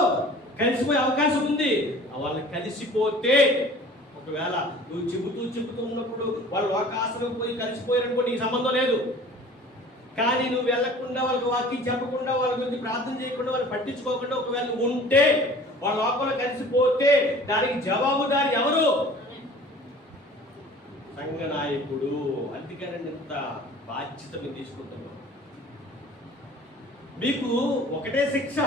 కలిసిపోయే అవకాశం ఉంది. వాళ్ళు కలిసిపోతే, ఒకవేళ నువ్వు చెబుతూ ఉన్నప్పుడు వాళ్ళు లోకాశ్రమం పోయి కలిసిపోయారనుకో, నీకు సంబంధం లేదు. కానీ నువ్వు వెళ్లకుండా, వాళ్ళకి వాక్యం చెప్పకుండా, వాళ్ళ గురించి ప్రార్థన చేయకుండా, వాళ్ళు పట్టించుకోకుండా ఒకవేళ నువ్వు ఉంటే, వాళ్ళ లోకంలో కలిసిపోతే దానికి జవాబుదారి ఎవరు? సంఘ నాయకుడు. అందుకని ఇంత బాధ్యత మీరు తీసుకుంటున్నాం. మీకు ఒకటే శిక్ష,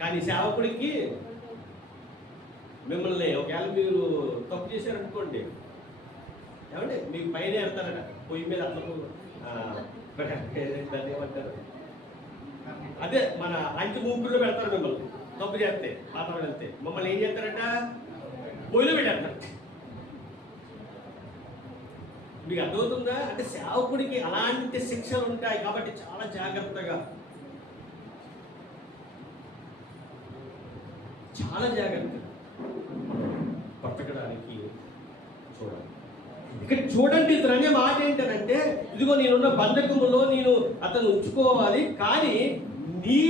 కానీ సేవకుడికి మిమ్మల్ని ఒకవేళ మీరు తప్పు చేశారనుకోండి, ఏమంటే మీకు పైన వెళ్తారట, పొయ్యి మీద అట్లా దాన్ని ఏమంటారు, అదే మన అంచు మూకుల్లో పెడతారు మిమ్మల్ని తప్పు చేస్తే, పాత్ర వెళ్తే మమ్మల్ని ఏం చేస్తారట? పొయ్యిలో పెట్టేస్తారు. మీకు అర్థమవుతుందా? అంటే సేవకుడికి అలాంటి శిక్షలు ఉంటాయి కాబట్టి చాలా జాగ్రత్తగా బ్రతకడానికి చూడాలి. ఇక్కడ చూడండి, ఇతను అనే మాట ఏంటంటే, ఇదిగో నేనున్న బంధకములో నేను అతను ఉంచుకోవాలి, కానీ నీ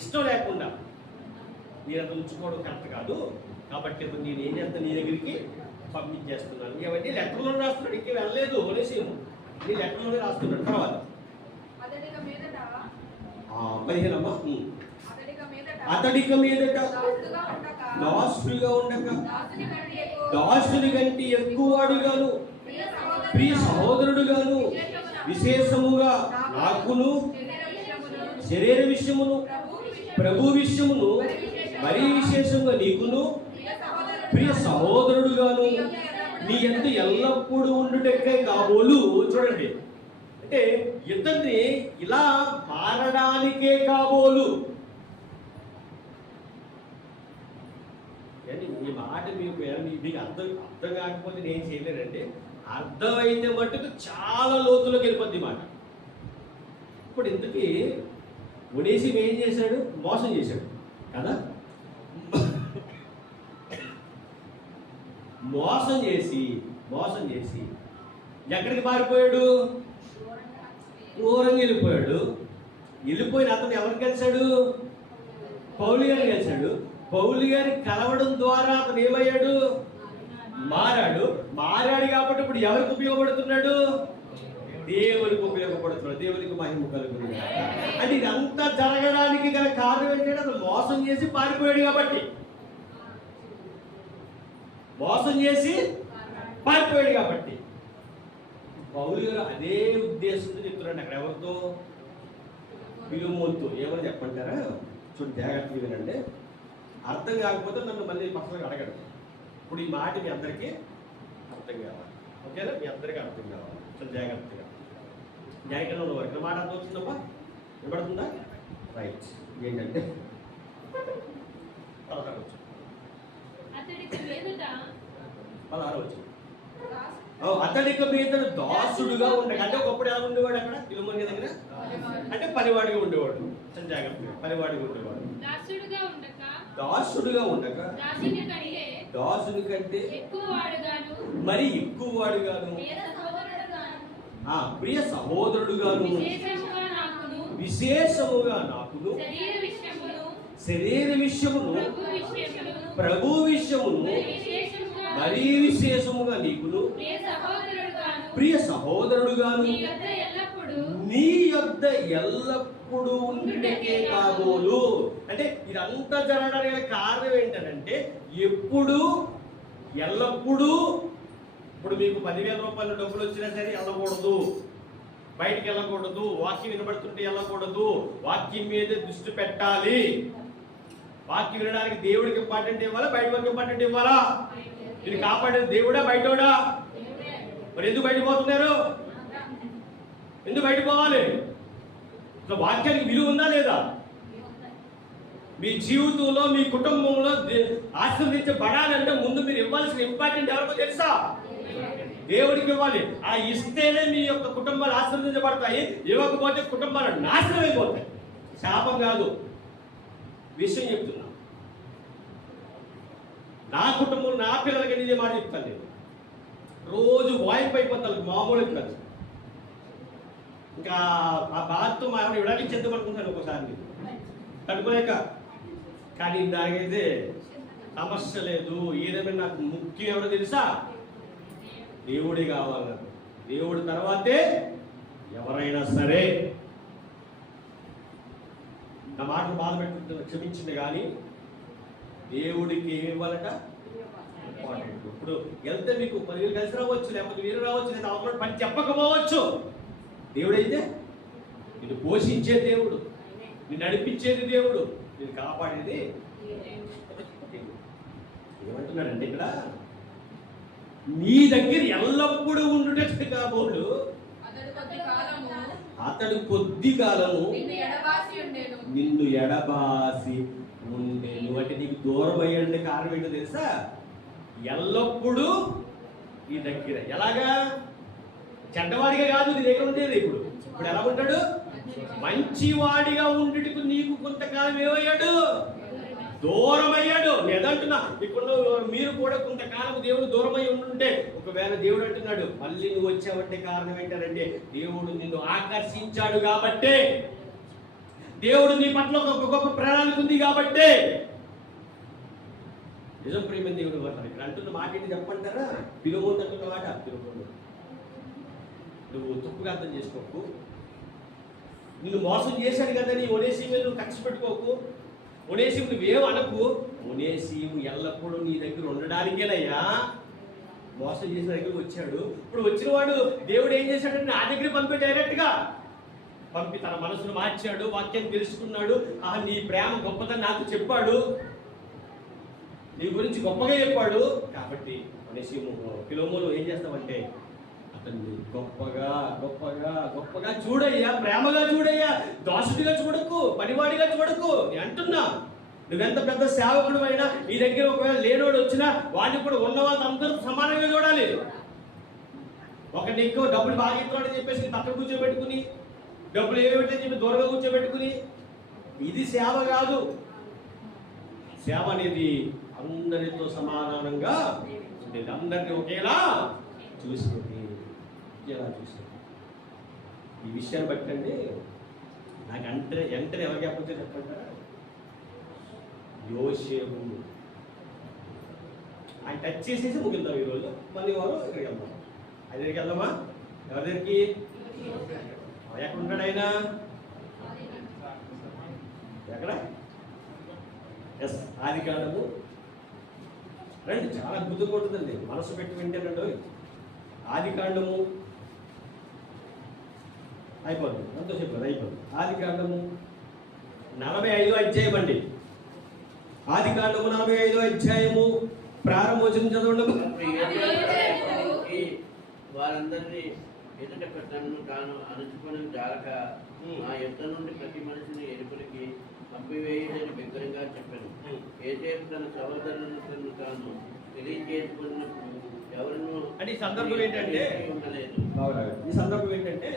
ఇష్టం లేకుండా నేను అతను ఉంచుకోవడం కరెక్ట్ కాదు, కాబట్టి నేను ఏం చేస్తాను, నీ దగ్గరికి పంపించేస్తున్నాను. ఇవన్నీ లెక్కలోనే రాస్తున్నాడు, ఇంకే వెళ్ళలేదు. ఒనేసిము నీ లెక్కలోనే రాస్తున్నాడు. తర్వాత 15 అతడిక మీదట దాసుడిగా ఉండక దాసుని కంటే ఎక్కువవాడుగాను, ప్రియ సహోదరుడుగాను, విశేషముగా నాకును శరీర విషయమును, ప్రభు విషయమును, మరీ విశేషంగా నీకును ప్రియ సహోదరుడుగాను నీ యందు ఎల్లప్పుడూ ఉండుటకై కాబోలు. చూడండి, అంటే ఇతన్ని ఇలా మారడానికే కాబోలు. ఈ మాట మీకు అర్థం కాకపోతే నేను చేయలేనండి. అర్థమైతే మట్టుకు చాలా లోతులోకి వెళ్ళిపోద్ది మాట. ఇప్పుడు ఇంతకీ ఒనేసిము ఏం చేశాడు? మోసం చేశాడు కదా. మోసం చేసి ఎక్కడికి పారిపోయాడు? దూరంగా వెళ్ళిపోయిన అతను ఎవరికి కలిశాడు? పౌలు గారిని కలిశాడు. పౌలు గారిని కలవడం ద్వారా అతను ఏమయ్యాడు? మారాడు కాబట్టి ఇప్పుడు ఎవరికి ఉపయోగపడుతున్నాడు? దేవునికి ఉపయోగపడుతున్నాడు. దేవునికి మహిమ కలుగుతుంది. అంటే ఇదంతా జరగడానికి గల కారణం ఏంటంటే అతను మోసం చేసి పారిపోయాడు కాబట్టి. పౌలు గారు అదే ఉద్దేశంతో చెప్తున్నాడు. అక్కడ ఎవరితో? ఫిలెమోనుతో. ఏమని చెప్పంటారా? చూడండి, జాగ్రత్తగా వినండి. అర్థం కాకపోతే నన్ను మళ్ళీ పక్కన అడగడు. ఇప్పుడు ఈ మాట మీ అందరికీ అర్థం కావాలి, ఓకేనా? మీ అందరికీ అర్థం కావాలి. చాలా జాగ్రత్తగా న్యాయకంలో ఉన్న వారికి మాట అర్థం వచ్చిందమ్మా? వినబడుతుందా? రైట్. ఏంటంటే 16 వచ్చు. 16 వచ్చు. అతడిక మీద దాసుడుగా ఉండక, అంటే ఒకప్పుడు ఎలా ఉండేవాడు అక్కడ ఫిలెమోను దగ్గర? అంటే పనివాడిగా ఉండేవాడు. చాలా జాగ్రత్తగా పనివాడిగా ఉండేవాడు. దాసుడుగా ఉండక దాసుని కంటే మరి ఎక్కువవాడుగాను, ప్రియ సహోదరుడుగాను, విశేషముగా నాకును శరీర విషయమును, ప్రభు విషయమును, మరీ విశేషముగా నీకును ప్రియ సహోదరుడుగాను నీ యొద్ద ఎల్లప్పుడూ ఉండుటకే కాబోలు. అంటే ఇదంతా జరగడానికి కారణం ఏంటంటే ఎప్పుడు ఎల్లప్పుడూ. ఇప్పుడు మీకు 10,000 రూపాయల డబ్బులు వచ్చినా సరే వెళ్ళకూడదు, బయటికి వెళ్ళకూడదు, వాక్యం వినబడుతుంటే వెళ్ళకూడదు, వాక్యం మీద దృష్టి పెట్టాలి. వాక్యం వినడానికి దేవుడికి ఇంపార్టెంట్ ఇవ్వాలా, బయట వారికి ఇంపార్టెంట్ ఇవ్వాలా? ఇది కాపాడేది దేవుడా బయటోడా? మరి ఎందుకు బయట పోతున్నారు? ఎందుకు బయట పోవాలి? వాక్యానికి విలువ ఉందా లేదా? మీ జీవితంలో మీ కుటుంబంలో ఆశీర్వదించబడాలంటే ముందు మీరు ఇవ్వాల్సిన ఇంపార్టెంట్ ఎవరికో తెలుసా? దేవుడికి ఇవ్వాలి. ఆ ఇస్తేనే మీ యొక్క కుటుంబాలు ఆశీర్వదించబడతాయి. ఇవ్వకపోతే కుటుంబాలు నాశనం అయిపోతాయి. శాపం కాదు, విషయం చెప్తున్నా. నా కుటుంబం నా పిల్లలకి ఇదే మాట చెప్తాను నేను. రోజు వాయిప్ అయిపోతాను, మామూలు కాదు. ఇంకా ఆ బాధతో మా ఆవిడ ఇవ్వడానికి చెందబడుకుంటాను ఒకసారి నేను తట్టుకోలేక. కానీ దానికైతే సమస్య లేదు. ఏదేమైనా నాకు ముఖ్యం ఎవరో తెలుసా? దేవుడే కావాలి నాకు. దేవుడి తర్వాతే ఎవరైనా సరే. నా మాటలు బాధ పెట్టుకుంటున్నా, క్షమించింది. కానీ దేవుడికి ఏమి ఇవ్వాలట? ఇంపార్టెంట్. ఇప్పుడు వెళ్తే మీకు 10,000 కలిసి రావచ్చు, లేకపోతే వీరు రావచ్చు, లేదా అవసరం పని చెప్పకపోవచ్చు. దేవుడైతే నిన్ను పోషించే దేవుడు, నిన్ను నడిపించేది దేవుడు, నిన్ను కాపాడేది. ఏమంటున్నాడంటే ఇక్కడ, నీ దగ్గర ఎల్లప్పుడూ ఉండుటకు కాబోలు అతడు కొద్ది కాలము నిన్ను ఎడబాసి ఉండేను. అంటే నీకు దూరం అయ్యాడంటే కారణం ఏంటో తెలుసా? ఎల్లప్పుడూ నీ దగ్గర. ఎలాగా? చెడ్డవాడిగా కాదు నీ దగ్గర ఉండేది. ఇప్పుడు ఎలా ఉంటాడు? మంచివాడిగా ఉండుటకు నీకు కొంతకాలం ఏమయ్యాడు? దూరం అయ్యాడు. నేనంటున్నా, ఇప్పుడు మీరు కూడా కొంతకాలం దేవుడు దూరమై ఉంటుంటే, ఒకవేళ దేవుడు అంటున్నాడు మళ్ళీ నువ్వు వచ్చావంటే కారణం ఏంటంటే దేవుడు నిన్ను ఆకర్షించాడు కాబట్టే, దేవుడు నీ పట్ల ఒక గొప్ప ప్రణాళిక ఉంది కాబట్టే. నిజం ప్రేమ దేవుడు అంటారు. ఇక్కడ అంటున్న మాట ఏంటి చెప్పంటారా? పిలువోంది అంటున్న మాట. పిలువోండు, నువ్వు తప్పుగా అర్థం చేసుకోకు. నిన్ను మోసం చేశాడు కదా నీ ఒనేసిము, నువ్వు ఖర్చు పెట్టుకోకు. ఒనేసిము నువ్వేం అనకు. ఒనేసిము ఎల్లప్పుడూ నీ దగ్గర ఉండడానికేనయ్యా. మోసం చేసిన దగ్గరికి వచ్చాడు. ఇప్పుడు వచ్చిన వాడు దేవుడు ఏం చేశాడంటే నా దగ్గర పంపి, డైరెక్ట్గా పంపి తన మనసును మార్చాడు, వాక్యాన్ని తెలుసుకున్నాడు. నీ ప్రేమ గొప్పదని నాకు చెప్పాడు, నీ గురించి గొప్పగా చెప్పాడు. కాబట్టి ఒనేసిము ఫిలోమోను ఏం చేస్తామంటే అతన్ని గొప్పగా గొప్పగా గొప్పగా చూడయ్యా, ప్రేమగా చూడయ్యా, దోషుడిగా చూడకు, పనివాడిగా చూడకు. నేను అంటున్నా, నువ్వెంత పెద్ద సేవకుడు అయినా నీ దగ్గర ఒకవేళ లేనోడు వచ్చినా వాడిని కూడా ఉన్న వాళ్ళందరూ సమానంగా చూడాలి. ఒక నీకు డబ్బులు బాగా ఇస్తున్నాడని చెప్పేసి పక్కన కూర్చోబెట్టుకుని, డబ్బులు ఏమిటని చెప్పి దూరంగా కూర్చోబెట్టుకుని, ఇది సేవ కాదు. సేవ అనేది అందరితో సమానంగా ఉండేది, అందరినీ ఒకేలా చూసుకుంది. ఎలా చూసాను ఈ విషయాన్ని బట్టి అండి నాకు వెంటనే ఎవరికి చెప్పొచ్చో చెప్పంటారా? యోసేపు. ఆయన టచ్ చేసేసి ముగిద్దాం ఈరోజు. మళ్ళీ వారు ఇక్కడికి వెళ్దాం. ఆయన దగ్గరికి వెళ్దామా? ఎవరి దగ్గరికి? ఎక్కడ ఉంటాడు ఆయన? ఎక్కడ? ఎస్, ఆదికాండము. రండి, చాలా అద్భుతంగా ఉంటుందండి, మనసు పెట్టి వింటేనండి. ఆదికాండము అయిపోతుంది, అంతా చెప్పారు, అయిపోతుంది. ఆదికాండము 45వ అధ్యాయం అండి. ఆదికాండము 45వ అధ్యాయము ప్రారంభోచనం చదవండి. వారందరినీ ఎదుట పెట్టను తాను అణుచుకొని జాలక మా యుద్ధ నుండి ప్రతి మనిషిని ఎరుపులకి పంపివేయని బిగ్గరగా చెప్పాను. యోసేపు తన సహోదరులను తాను తెలియజేసుకున్నప్పుడు ఎవరిను అంటే ఈ సందర్భం ఏంటంటే ఉండలేదు. ఈ సందర్భం ఏంటంటే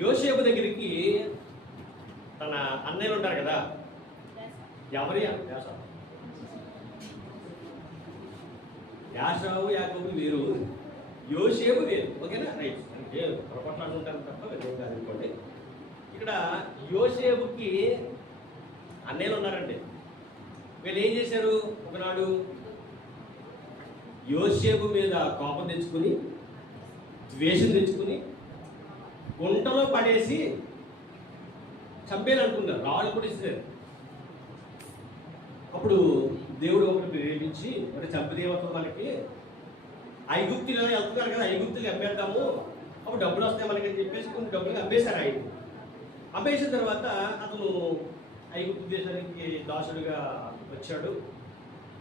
యోసేపు దగ్గరికి తన అన్నయ్యలు ఉంటారు కదా, ఎవరి యాషావు యాకోబు వేరు, యోసేపు వేరు. ఓకేనా? రైట్. అంటే పొరపాట్లాడుకుంటారు తప్ప వేరే కాదు అనుకోండి. ఇక్కడ యోసేపుకి అన్నయ్యలు ఉన్నారండి. వీళ్ళు ఏం చేశారు? ఒకనాడు యోసేపు మీద కోపం తెచ్చుకుని ద్వేషం తెచ్చుకుని గుంటలో పడేసి చంపేయాలనుకున్నారు, రాళ్ళు కూడా ఇస్తారు. అప్పుడు దేవుడు ఒకటి ప్రేరేపించి మరి చంపదేవత వాళ్ళకి ఐగుప్తులు వెళ్తున్నారు కదా, ఐగుప్తులు అమ్మేద్దాము, అప్పుడు డబ్బులు వస్తాయి మనకి అని చెప్పేసి కొన్ని డబ్బులు అమ్మేశారు. ఆయన అమ్మేసిన తర్వాత అతను ఐగుప్తు దేశానికి దాసుడుగా వచ్చాడు.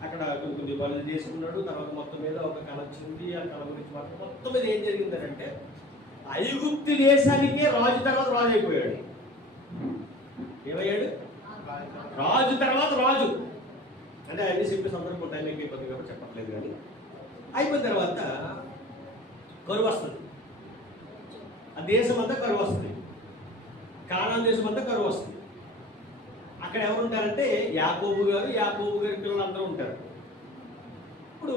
అక్కడ కొన్ని పనులు చేసుకున్నాడు. తర్వాత మొత్తం మీద ఒక కళ వచ్చింది. ఆ కళ గురించి మాత్రం మొత్తం మీద ఏం జరిగిందంటే ఐగుప్తు దేశానికే రాజు తర్వాత రాజు అయిపోయాడు. ఏమయ్యాడు? రాజు తర్వాత రాజు. అంటే అన్ని చెప్పే సందర్భం టైం అయిపోతుంది కాబట్టి చెప్పట్లేదు. కానీ అయిపోయిన తర్వాత కరువు వస్తుంది. ఆ దేశం అంతా కరువు వస్తుంది. కానాన్ దేశం అంతా కరువు వస్తుంది. అక్కడ ఎవరు ఉంటారంటే యాకోబు గారి పిల్లలు అందరూ ఉంటారు. ఇప్పుడు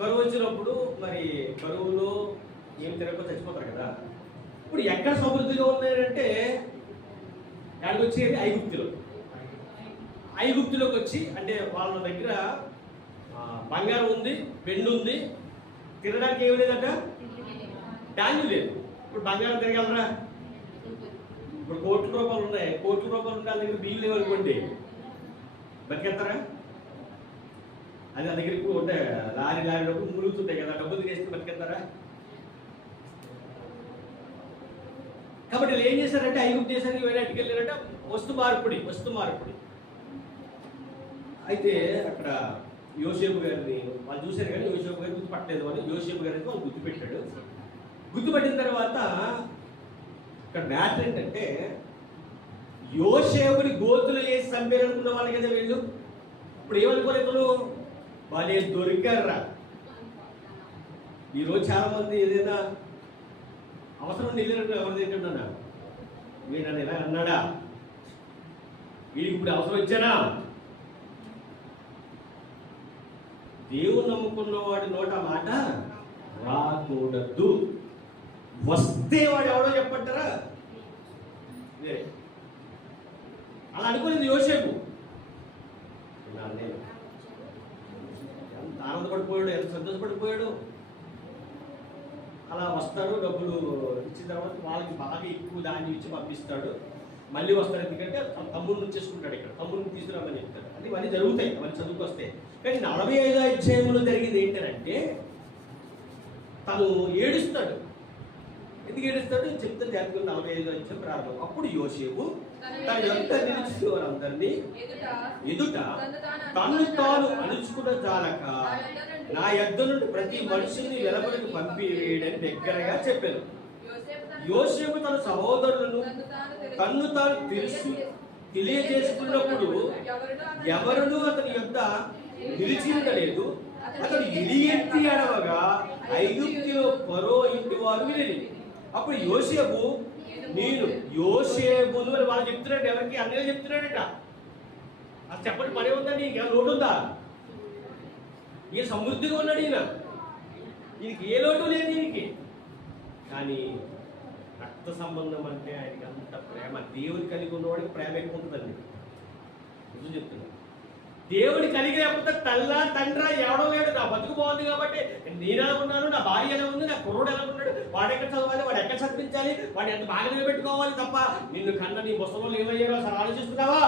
కరువు వచ్చినప్పుడు మరి కరువులో ఏమి తిరగకపోతే చచ్చిపోతారు కదా. ఇప్పుడు ఎక్కడ సమృద్ధిగా ఉన్నారంటే ఎక్కడికి వచ్చేది? ఐగుప్తులోకి వచ్చి, అంటే వాళ్ళ దగ్గర బంగారం ఉంది, వెండి ఉంది, తినడానికి ఏమి లేదట, ధాన్యం లేదు. ఇప్పుడు బంగారం తిరగలరా? ఇప్పుడు కోట్ల రూపాయలు ఉన్నాయి, కోట్ల రూపాయలు ఉంటే వాళ్ళ దగ్గర బియ్యం లేవనుకోండి, బతికేస్తారా? అది ఆ దగ్గర ఇప్పుడు ఉంటే లారీ డబ్బులు మురుగుతుంటాయి కదా, డబ్బులు తినేస్తే బతికేస్తారా? కాబట్టి వీళ్ళు ఏం చేశారంటే ఐగుప్తు దేశానికి వెళ్ళాటికి వెళ్ళారంటే వస్తు మార్పిడి. అయితే అక్కడ యోసేపు గారిని వాళ్ళు చూశారు, కానీ యోసేపు గారిని గుర్తుపట్టలేదు. అని యోసేపు గారిని వాళ్ళు గుర్తుపెట్టాడు. గుర్తుపట్టిన తర్వాత ఇక్కడ మ్యాటర్ ఏంటంటే యోసేపుని గోతులు వేసి చంపేయాలనుకున్న వాళ్ళు కదా వీళ్ళు. ఇప్పుడు ఏమనుకోలేదు, వాళ్ళే దొరికారా. ఈరోజు చాలా మంది ఏదైనా అవసరం వెళ్ళినట్టు ఎవరు తింటున్నా, మీరు నన్ను ఇలా అన్నాడా, వీడికి ఇప్పుడు అవసరం వచ్చానా? దేవుని నమ్ముకున్న వాడి నోట మాట రాకూడదు. వస్తే వాడు ఎవడో చెప్పంటారా? అలా అనుకునేది యోసేపు. ఎంత ఆనందపడిపోయాడు, ఎంత సంతోషపడిపోయాడు. అలా వస్తాడు, డబ్బులు ఇచ్చిన తర్వాత వాళ్ళకి బాగా ఎక్కువ దాన్ని ఇచ్చి పంపిస్తాడు. మళ్ళీ వస్తాడు, ఎందుకంటే తమ్ముడిని చేసుకుంటాడు. ఇక్కడ తమ్ముడిని తీసుకురామని చెప్తాడు. అది మళ్ళీ జరుగుతాయి, మళ్ళీ చదువుకు వస్తాయి. కానీ 45వ అధ్యాయంలో జరిగింది ఏంటంటే తను ఏడుస్తాడు. ఎందుకు ఏడుస్తాడు చెప్తాను. జాతకం 45వ అధ్యాయం ప్రారంభం. అప్పుడు యోసేపు తన యొక్క నిలిచిన వారందరినీ ఎదుట తను తాను అణుచుకున్న జాలక నా యొద్ద నుండి ప్రతి మనిషిని వెలుపలికి పంపివేయడని దగ్గరగా చెప్పాను. యోసేపు తన సహోదరులను తన్ను తాను తెలియజేసుకున్నప్పుడు ఎవరునూ అతని యొద్ద నిలిచి ఉండలేదు. అతడు ఎలియెత్తి అడవగా ఐగుప్తులో ఫరో ఇంటి వారు విని. అప్పుడు యోసేపు నేను యోసేపును అని వాళ్ళు చెప్తున్నాడు. ఎవరికి? అన్నయ్య చెప్తున్నాడట. అది చెప్పండి, పని ఉందండి, ఇంకా లోటు ఉందా? ఈయన సమృద్ధిగా ఉన్నాడు. ఈయనకి ఏ లోటు లేదు ఈయనకి. కానీ రక్త సంబంధం అంటే ఆయనకి అంత ప్రేమ. దేవుని కలిగి ఉన్నవాడికి ప్రేమ ఎక్కువ ఉంటుందండి. నిజం చెప్తున్నా. దేవుని కలిగినప్పుడు తల్లా తండ్రా ఎవడో లేడు. నా బతుకు బాగుంది కాబట్టి నేను ఎలా ఉన్నాను, నా భార్య ఎలా ఉంది, నా కుర్రోడు ఎలా ఉన్నాడు, వాడు ఎక్కడ చదవాలి, వాడు ఎక్కడ చదివించాలి, వాడు ఎంత బాగా నిలబెట్టుకోవాలి తప్ప నిన్ను కన్నా నీ ముసలు ఏమయ్యారో అసలు ఆలోచిస్తున్నావా?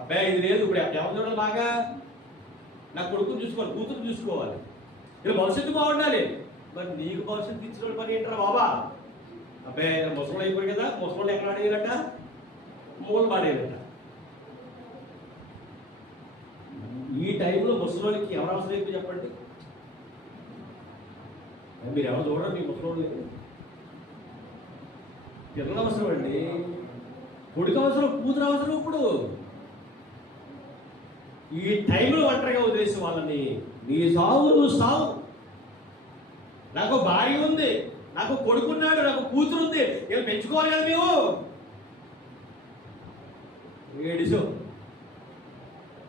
అబ్బాయి ఇది లేదు. ఇప్పుడు ఎవరు చూడాలి? బాగా నా కొడుకుని చూసుకోవాలి, కూతురు చూసుకోవాలి, ఇలా భవిష్యత్తు బాగుండాలి. మరి నీకు భవిష్యత్తు ఇచ్చిన పని ఏంటారా బాబా? అబ్బాయి ముసలు అయిపోయి కదా, ముసలు ఎక్కడ అడిగారట, మూల పాడేరట. ఈ టైంలో ముసలోళ్ళకి ఎవరు అవసరం అయిపోయి చెప్పండి? మీరు ఎవరు చూడండి, మీ ముసలోళ్ళు పిల్లలు అవసరం అండి, కొడుకు అవసరం, కూతురు అవసరం. ఇప్పుడు ఈ టైంలో ఒంటరిగా వదిలేసి వాళ్ళని నీ సావు నువ్వు సావు. నాకు భార్య ఉంది, నాకు కొడుకున్నాడు, నాకు కూతురు ఉంది, నేను పెంచుకోవాలి కదా మేము. ఏడిసో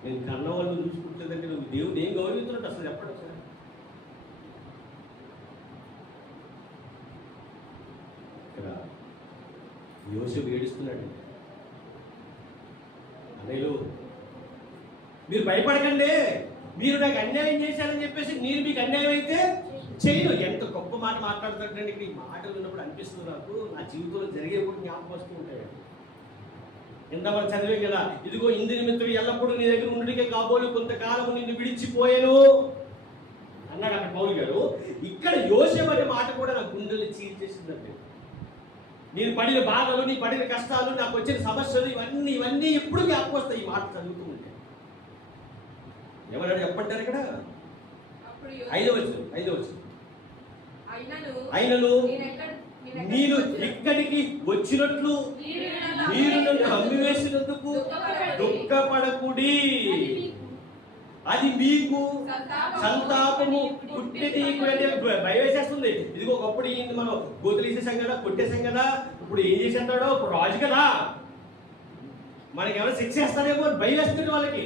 నేను కన్న వాళ్ళు చూసుకుంటుందంటే నువ్వు దేవుడు ఏం గౌరవించినట్టు అసలు చెప్పండి సార్. ఇక్కడ యోసేపు ఏడుస్తున్నాడు. అన్నయ్యలు మీరు భయపడకండి, మీరు నాకు అన్యాయం చేశారని చెప్పేసి నేను మీకు అన్యాయం అయితే చేయను. ఎంత గొప్ప మాట మాట్లాడుతాడంటే ఇక్కడ ఈ మాటలు విన్నప్పుడు అనిపిస్తుంది నాకు నా జీవితంలో జరిగే కూడా జ్ఞాపకం వస్తూ ఉంటాయి. ఎంత మనం చదివే కదా, ఇదిగో ఇందు నిమిత్తం ఎల్లప్పుడూ నీ దగ్గర ఉండడికే కాబోలు కొంతకాలం నిన్ను విడిచిపోయాను అన్నాడు అక్కడ పౌలు గారు. ఇక్కడ యోసేపు అనే మాట కూడా నా గుండెలు చీల్చేసిందండి. నేను పడిన బాధలు, నీ పడిన కష్టాలు, నాకు వచ్చిన సమస్యలు, ఇవన్నీ ఎప్పుడు జ్ఞాపకం వస్తాయి ఈ మాట చదువుతూ ఉంటే. ఎవరైనా చెప్పంటారు ఇక్కడ 5వ వచనం. అయినను నేను ఇక్కడికి వచ్చినట్లు మీరు నన్ను అమ్మివేసినందుకు దుఃఖపడకుడి, అది మీకు సంతాపము పుట్టినీకు అంటే భయం వేసేస్తుంది. ఇదిగో ఒకప్పుడు ఈయన మనం గోతులేసేసాం కదా, కొట్టేసాం కదా, ఇప్పుడు ఏం చేసేస్తాడో, ఇప్పుడు రాజు కదా, మనకి ఎవరైనా శిక్ష చేస్తాడేమో భయం వేస్తుంది వాళ్ళకి.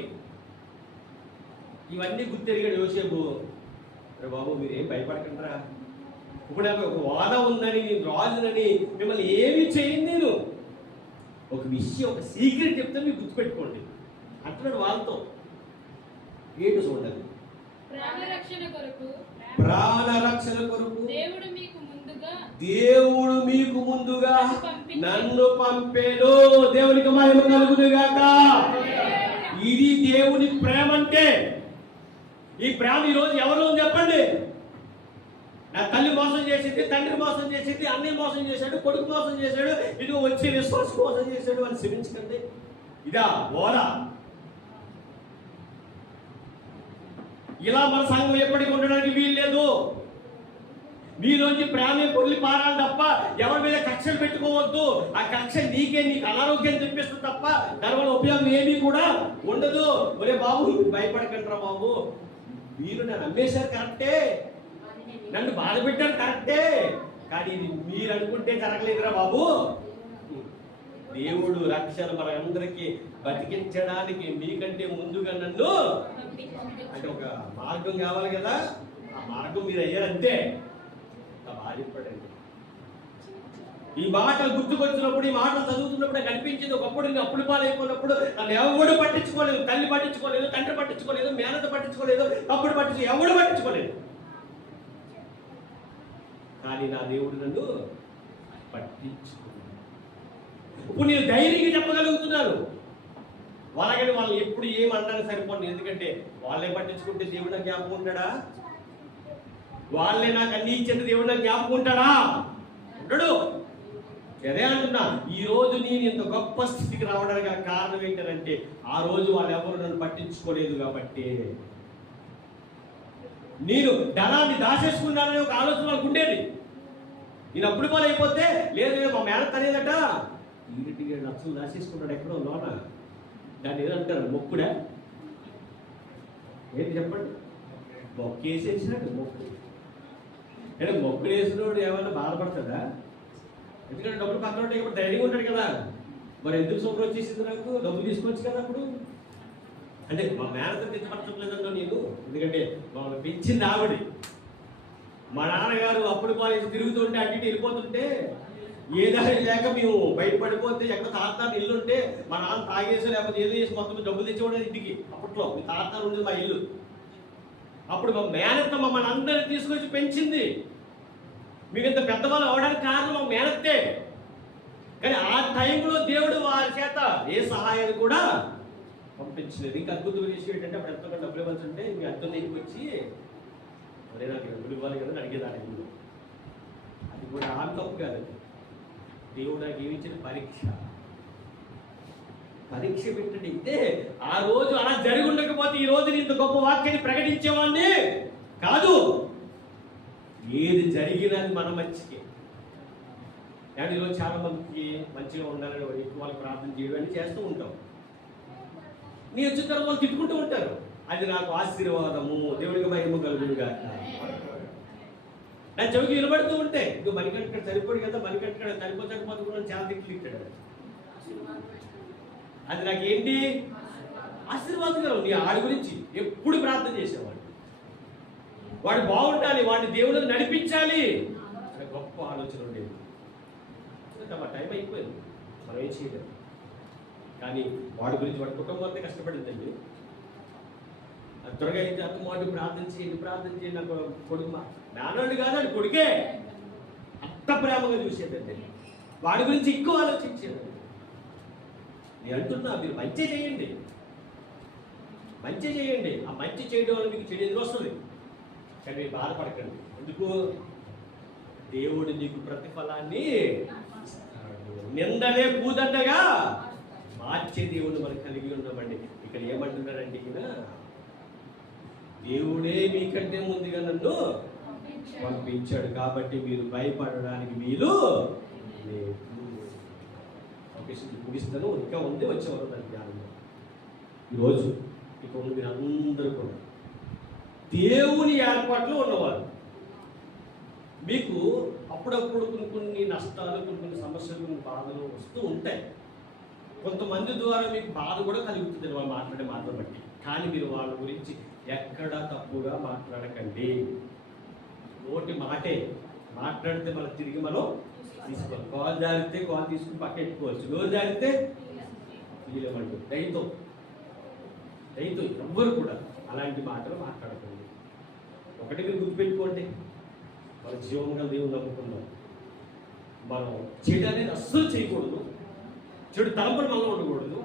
ఇవన్నీ గుర్తెరిగాడు యోసేపు. అరే బాబు మీరేం భయపడకండిరా, ఇప్పుడు నాకు ఒక వాదం ఉందని, నేను రాజునని మిమ్మల్ని ఏమి చేయను, నేను ఒక విషయం, ఒక సీక్రెట్ చెప్తే మీరు గుర్తుపెట్టుకోండి అంటున్నాడు వాళ్ళతో. ఏంటో చూడండి. ప్రాణరక్షణ కొరకు దేవుడు మీకు ముందుగా నన్ను పంపేను. దేవునికి మహిమ కలుగును గాక. ఇది దేవుని ప్రేమ అంటే. ఈ ప్రేమ ఈరోజు ఎవరు చెప్పండి? నా తల్లి మోసం చేసింది, తండ్రి మోసం చేసింది, అన్నయ్య మోసం చేశాడు, కొడుకు మోసం చేశాడు, ఇదిగో వచ్చి విశ్వాసం మోసం చేశాడు అని క్షమించకండి. ఇదా ఓలా? ఇలా మన సంఘం ఎప్పటికీ ఉండడానికి వీలు లేదు. మీలోంచి ప్రేమ పొల్లి పారాలి తప్ప ఎవరి మీద కక్షలు పెట్టుకోవద్దు. ఆ కక్ష నీకు అనారోగ్యం తెప్పిస్తుంది తప్ప దానివల్ల ఉపయోగం ఏమీ కూడా ఉండదు. ఒరే బాబు భయపడకండిరా బాబు, మీరు నన్ను నమ్మేశారు కరెక్టే, నన్ను బాధ పెట్టారు కరెక్టే, కానీ ఇది మీరు అనుకుంటే జరగలేదురా బాబు. దేవుడు రక్షణ మన అందరికీ బతికించడానికి మీకంటే ముందుగా నన్ను అంటే ఒక మార్గం కావాలి కదా, ఆ మార్గం మీరు అయ్యారంతే. బాధపడండి. ఈ మాటలు గుర్తుకొచ్చినప్పుడు, ఈ మాటలు చదువుతున్నప్పుడు నాకు అనిపించింది, ఒకప్పుడు నేను అప్పులు పాలైపోయినప్పుడు నన్ను ఎవడు పట్టించుకోలేదు, తల్లి పట్టించుకోలేదు, తండ్రి పట్టించుకోలేదు, మేనత పట్టించుకోలేదు, అప్పుడు ఎవడు పట్టించుకోలేదు. కానీ నా దేవుడు నన్ను పట్టించుకున్నాడు. ఇప్పుడు నేను ధైర్యంగా చెప్పగలుగుతున్నాను. వాళ్ళని వాళ్ళు ఎప్పుడు ఏమనడానికి సరిపోండి, ఎందుకంటే వాళ్ళే పట్టించుకుంటే దేవుడు నాకు జ్ఞాపకం ఉంటాడా? వాళ్ళే నాకు అన్ని ఇచ్చేది దేవుడు నాకు జ్ఞాపకం ఉంటాడా? ఉండడు. అదే అంటున్నా, ఈ రోజు నేను ఇంత గొప్ప స్థితికి రావడానికి కారణం ఏంటంటే ఆ రోజు వాళ్ళు ఎవరు నన్ను పట్టించుకోలేదు కాబట్టి. నేను ధనాన్ని దాచేసుకున్నానని ఒక ఆలోచన వాళ్ళకు ఉండేది. నేను అప్పుడు పాలు అయిపోతే లేదు మా మేనత్ అనేదట ఈటికి లక్షలు దాచేసుకున్నాడు ఎక్కడో లోన. దాన్ని ఏదంటారు? మొక్కుడా? ఏంటి చెప్పండి? మొక్కేసేసినట్టు మొక్కు. అంటే మొక్కులు వేసినోడు ఏమన్నా బాధపడతాడా? ఎందుకంటే డబ్బులు పక్కన ఉంటే ఇప్పుడు ధైర్యంగా ఉంటాడు కదా. మరి ఎందుకు సూపర్ వచ్చేసింది నాకు? డబ్బులు తీసుకోవచ్చు కదా అప్పుడు. అంటే మా మేనతను తెచ్చిపరచట్లేదన్నా నేను, ఎందుకంటే మమ్మల్ని పెంచింది ఆవిడ. మా నాన్నగారు అప్పుడు కాలేజ్ తిరుగుతుంటే అటు ఇటు వెళ్ళిపోతుంటే ఏ దారి లేక మేము బయటపడిపోతే ఎక్కడ తాతాను ఇల్లు ఉంటే మా నాన్న తాగేసి లేకపోతే ఏదో చేసి మొత్తం డబ్బులు తెచ్చేవాడు ఇంటికి. అప్పట్లో మీ తాతాను ఉండేది మా ఇల్లు. అప్పుడు మా మేనత్త మమ్మల్ని అందరినీ తీసుకొచ్చి పెంచింది. మీకు ఇంత పెద్దవాళ్ళు అవడానికి కారణం మా మేనత్తే. కానీ ఆ టైంలో దేవుడు వారి చేత ఏ సహాయాన్ని కూడా పంపించలేదు. ఇంకా అద్భుతమైన విషయం ఏంటంటే అప్పుడు ఎంతో డబ్బులు ఇవ్వాల్సి ఉంటే ఇంకా అర్థం ఇంటికి వచ్చి అరే నాకు డబ్బులు ఇవ్వాలి కదా అని అడిగేదాన్ని. అది కూడా ఆ తప్పు కాదు, దేవుడు నాకు ఏమిచ్చిన పరీక్ష పెట్టండి. అంటే ఆ రోజు అలా జరిగి ఉండకపోతే ఈ రోజు ఇంత గొప్ప వాక్యాన్ని ప్రకటించేవాడిని కాదు. ఏది జరిగినా మన మంచికి. కానీ ఈరోజు చాలా మందికి మంచిగా ఉండాలని వాళ్ళకి ప్రార్థన చేయడం అని చేస్తూ ఉంటాం. నీ వచ్చిన తర్వాత వాళ్ళు తిట్టుకుంటూ ఉంటారు. అది నాకు ఆశీర్వాదము, దేవుడికి మహిమ కలుగునుగా. నా చెవికి వినబడుతూ ఉంటే ఇంకో మణికంట సరిపోడు కదా, మణికంట చనిపోతే కూడా చాలా తిట్లు తిట్టాడు. అది నాకేంటి ఆశీర్వాదకరం. నీ ఆడి గురించి ఎప్పుడు ప్రార్థన చేసేవాడు. వాడు బాగుండాలి, వాడిని దేవుడిని నడిపించాలి అనే గొప్ప ఆలోచన ఉండేది. మా టైం అయిపోయింది, మనం ఏం చేయలేదు. కానీ వాడి గురించి వాడి కుటుంబం అంతా కష్టపడిందండి. త్వరగా అయితే అత్తమాట ప్రార్థన చేయండి నాకు కొడుకు నాన్నోడు కాదండి, కొడుకే. అంత ప్రేమగా చూసేదండి, వాడి గురించి ఎక్కువ ఆలోచించేదండి. నేను అంటున్నా, మీరు మంచి చేయండి. ఆ మంచి చేయడం వల్ల మీకు చెడు ఎదురు వస్తుంది, కానీ మీరు బాధపడకండి. ఎందుకు? దేవుడు నీకు ప్రతిఫలాన్ని నిందనే పూదండగా మార్చే దేవుడు మనకు కలిగి ఉన్నామండి. ఇక్కడ ఏమంటున్నారంటే, ఈయన దేవుడే మీకంటే ముందుగా నన్ను పంపించాడు కాబట్టి మీరు భయపడడానికి వీలు లేదు. ముగిస్తాను, ఇంకా ఉంది, వచ్చేవారు దాని జ్ఞానం. ఈరోజు ఇక ఉన్న మీరు అందరూ కూడా దేవుని ఏర్పాట్లో ఉన్నవారు. మీకు అప్పుడప్పుడు కొన్ని నష్టాలు, కొన్ని సమస్యలు, కొన్ని బాధలు వస్తూ ఉంటాయి. కొంతమంది ద్వారా మీకు బాధ కూడా కలుగుతుంది వాళ్ళు మాట్లాడే మాటలు బట్టి. కానీ మీరు వాళ్ళ గురించి ఎక్కడా తప్పుగా మాట్లాడకండి. నోటి మాటే మాట్లాడితే మనం తిరిగి మనం తీసుకోవాలి. కాల్ జారితే కాల్ తీసుకుని పక్కెట్టుకోవచ్చు, నోరు జారితే తీయలేమంటూ దయతో ఎవ్వరు కూడా అలాంటి మాటలు మాట్లాడకండి. ఒకటి మీరు గుర్తుపెట్టుకోండి, మన జీవంగా దేవుని నమ్ముకున్నాం. మనం చెడు అనేది అస్సలు చేయకూడదు, చెడు తలంపులు మనలో ఉండకూడదు.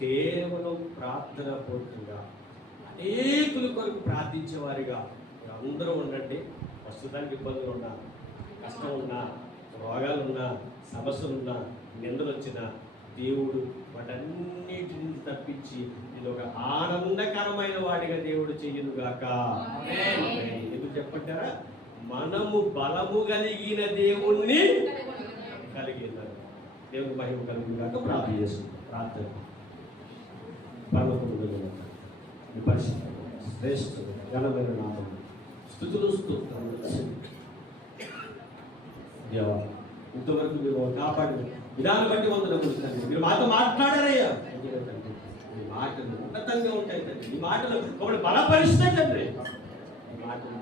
కేవలం ప్రార్థన పూర్తిగా అనేకుల కొరకు ప్రార్థించేవారిగా అందరూ ఉండండి. ప్రస్తుతానికి ఇబ్బందులు ఉన్నా, కష్టం ఉన్నా, రోగాలు ఉన్నా, సమస్యలున్నా, నిందలు వచ్చినా దేవుడు వాటన్నిటిని తప్పించి ఇది ఒక ఆనందకరమైన వాడిగా దేవుడు చెయ్యనుగాక. ఎందుకు చెప్పంటారా? మనము బలము కలిగిన దేవుణ్ణి కలిగి ఉన్నారు. దేవుని మహిమ కలిగినగాక ప్రార్థన చేసుకుంటాం. ప్రార్థన. పరలోకమందున్న మీ పరిశుద్ధ శ్రేష్ఠ ఘనమైన నామమున స్తుతులు స్తోత్రములు దేవా, ఇంతవరకు మీరు కాపాడిన విధానం బట్టి వందనములు తండ్రి. మీరు మాతో మాట్లాడారయ్యా, మీ మాటలు ఉన్నతంగా ఉంటాయి తండ్రి. మీ మాటలు ఒకటి బలపరిస్తాయి తండ్రి, మీ మాటలు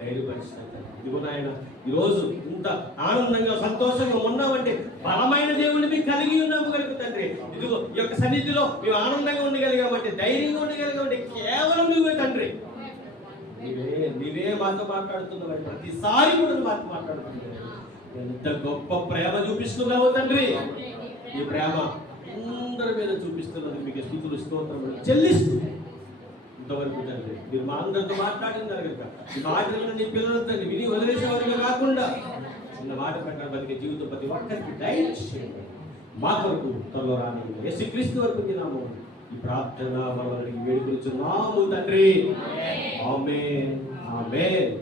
ధైర్యపరిస్తాయి తండ్రి. ఇదిగో నాయన, ఈరోజు ఇంత ఆనందంగా సంతోషంగా ఉన్నామంటే బలమైన దేవుని మీకు కలిగి ఉన్నాము కనుక తండ్రి. ఇదిగో ఈ యొక్క సన్నిధిలో మేము ఆనందంగా ఉండగలిగామంటే, ధైర్యంగా ఉండగలిగామంటే కేవలం నువ్వే తండ్రి. నీవే మాతో మాట్లాడుతున్నావు, ప్రతిసారి కూడా మాతో మాట్లాడుతున్నావు. ఎంత గొప్ప ప్రేమ చూపిస్తున్నావు తండ్రి. ఈ ప్రేమ అందరి మీద చూపిస్తున్నది మీకు స్తుతులు స్తోత్రములు చెల్లిస్తుంది. ఇంతవరకు తండ్రి మీరు మా అందరితో మాట్లాడినారు కనుక ఈ మాటలను నీ పిల్లలతో విని వదిలేసేవారిగా కాకుండా చిన్న మాట ప్రకారం బతికే జీవితం ప్రతి ఒక్కరికి డైరెక్ట్ చేయండి. మా కొరకు త్వరలో రాని యేసుక్రీస్తు వరకు తినాము ఈ ప్రార్థన మనం వేడుకొలుచున్నాము తండ్రి. ఆమేన్, ఆమేన్.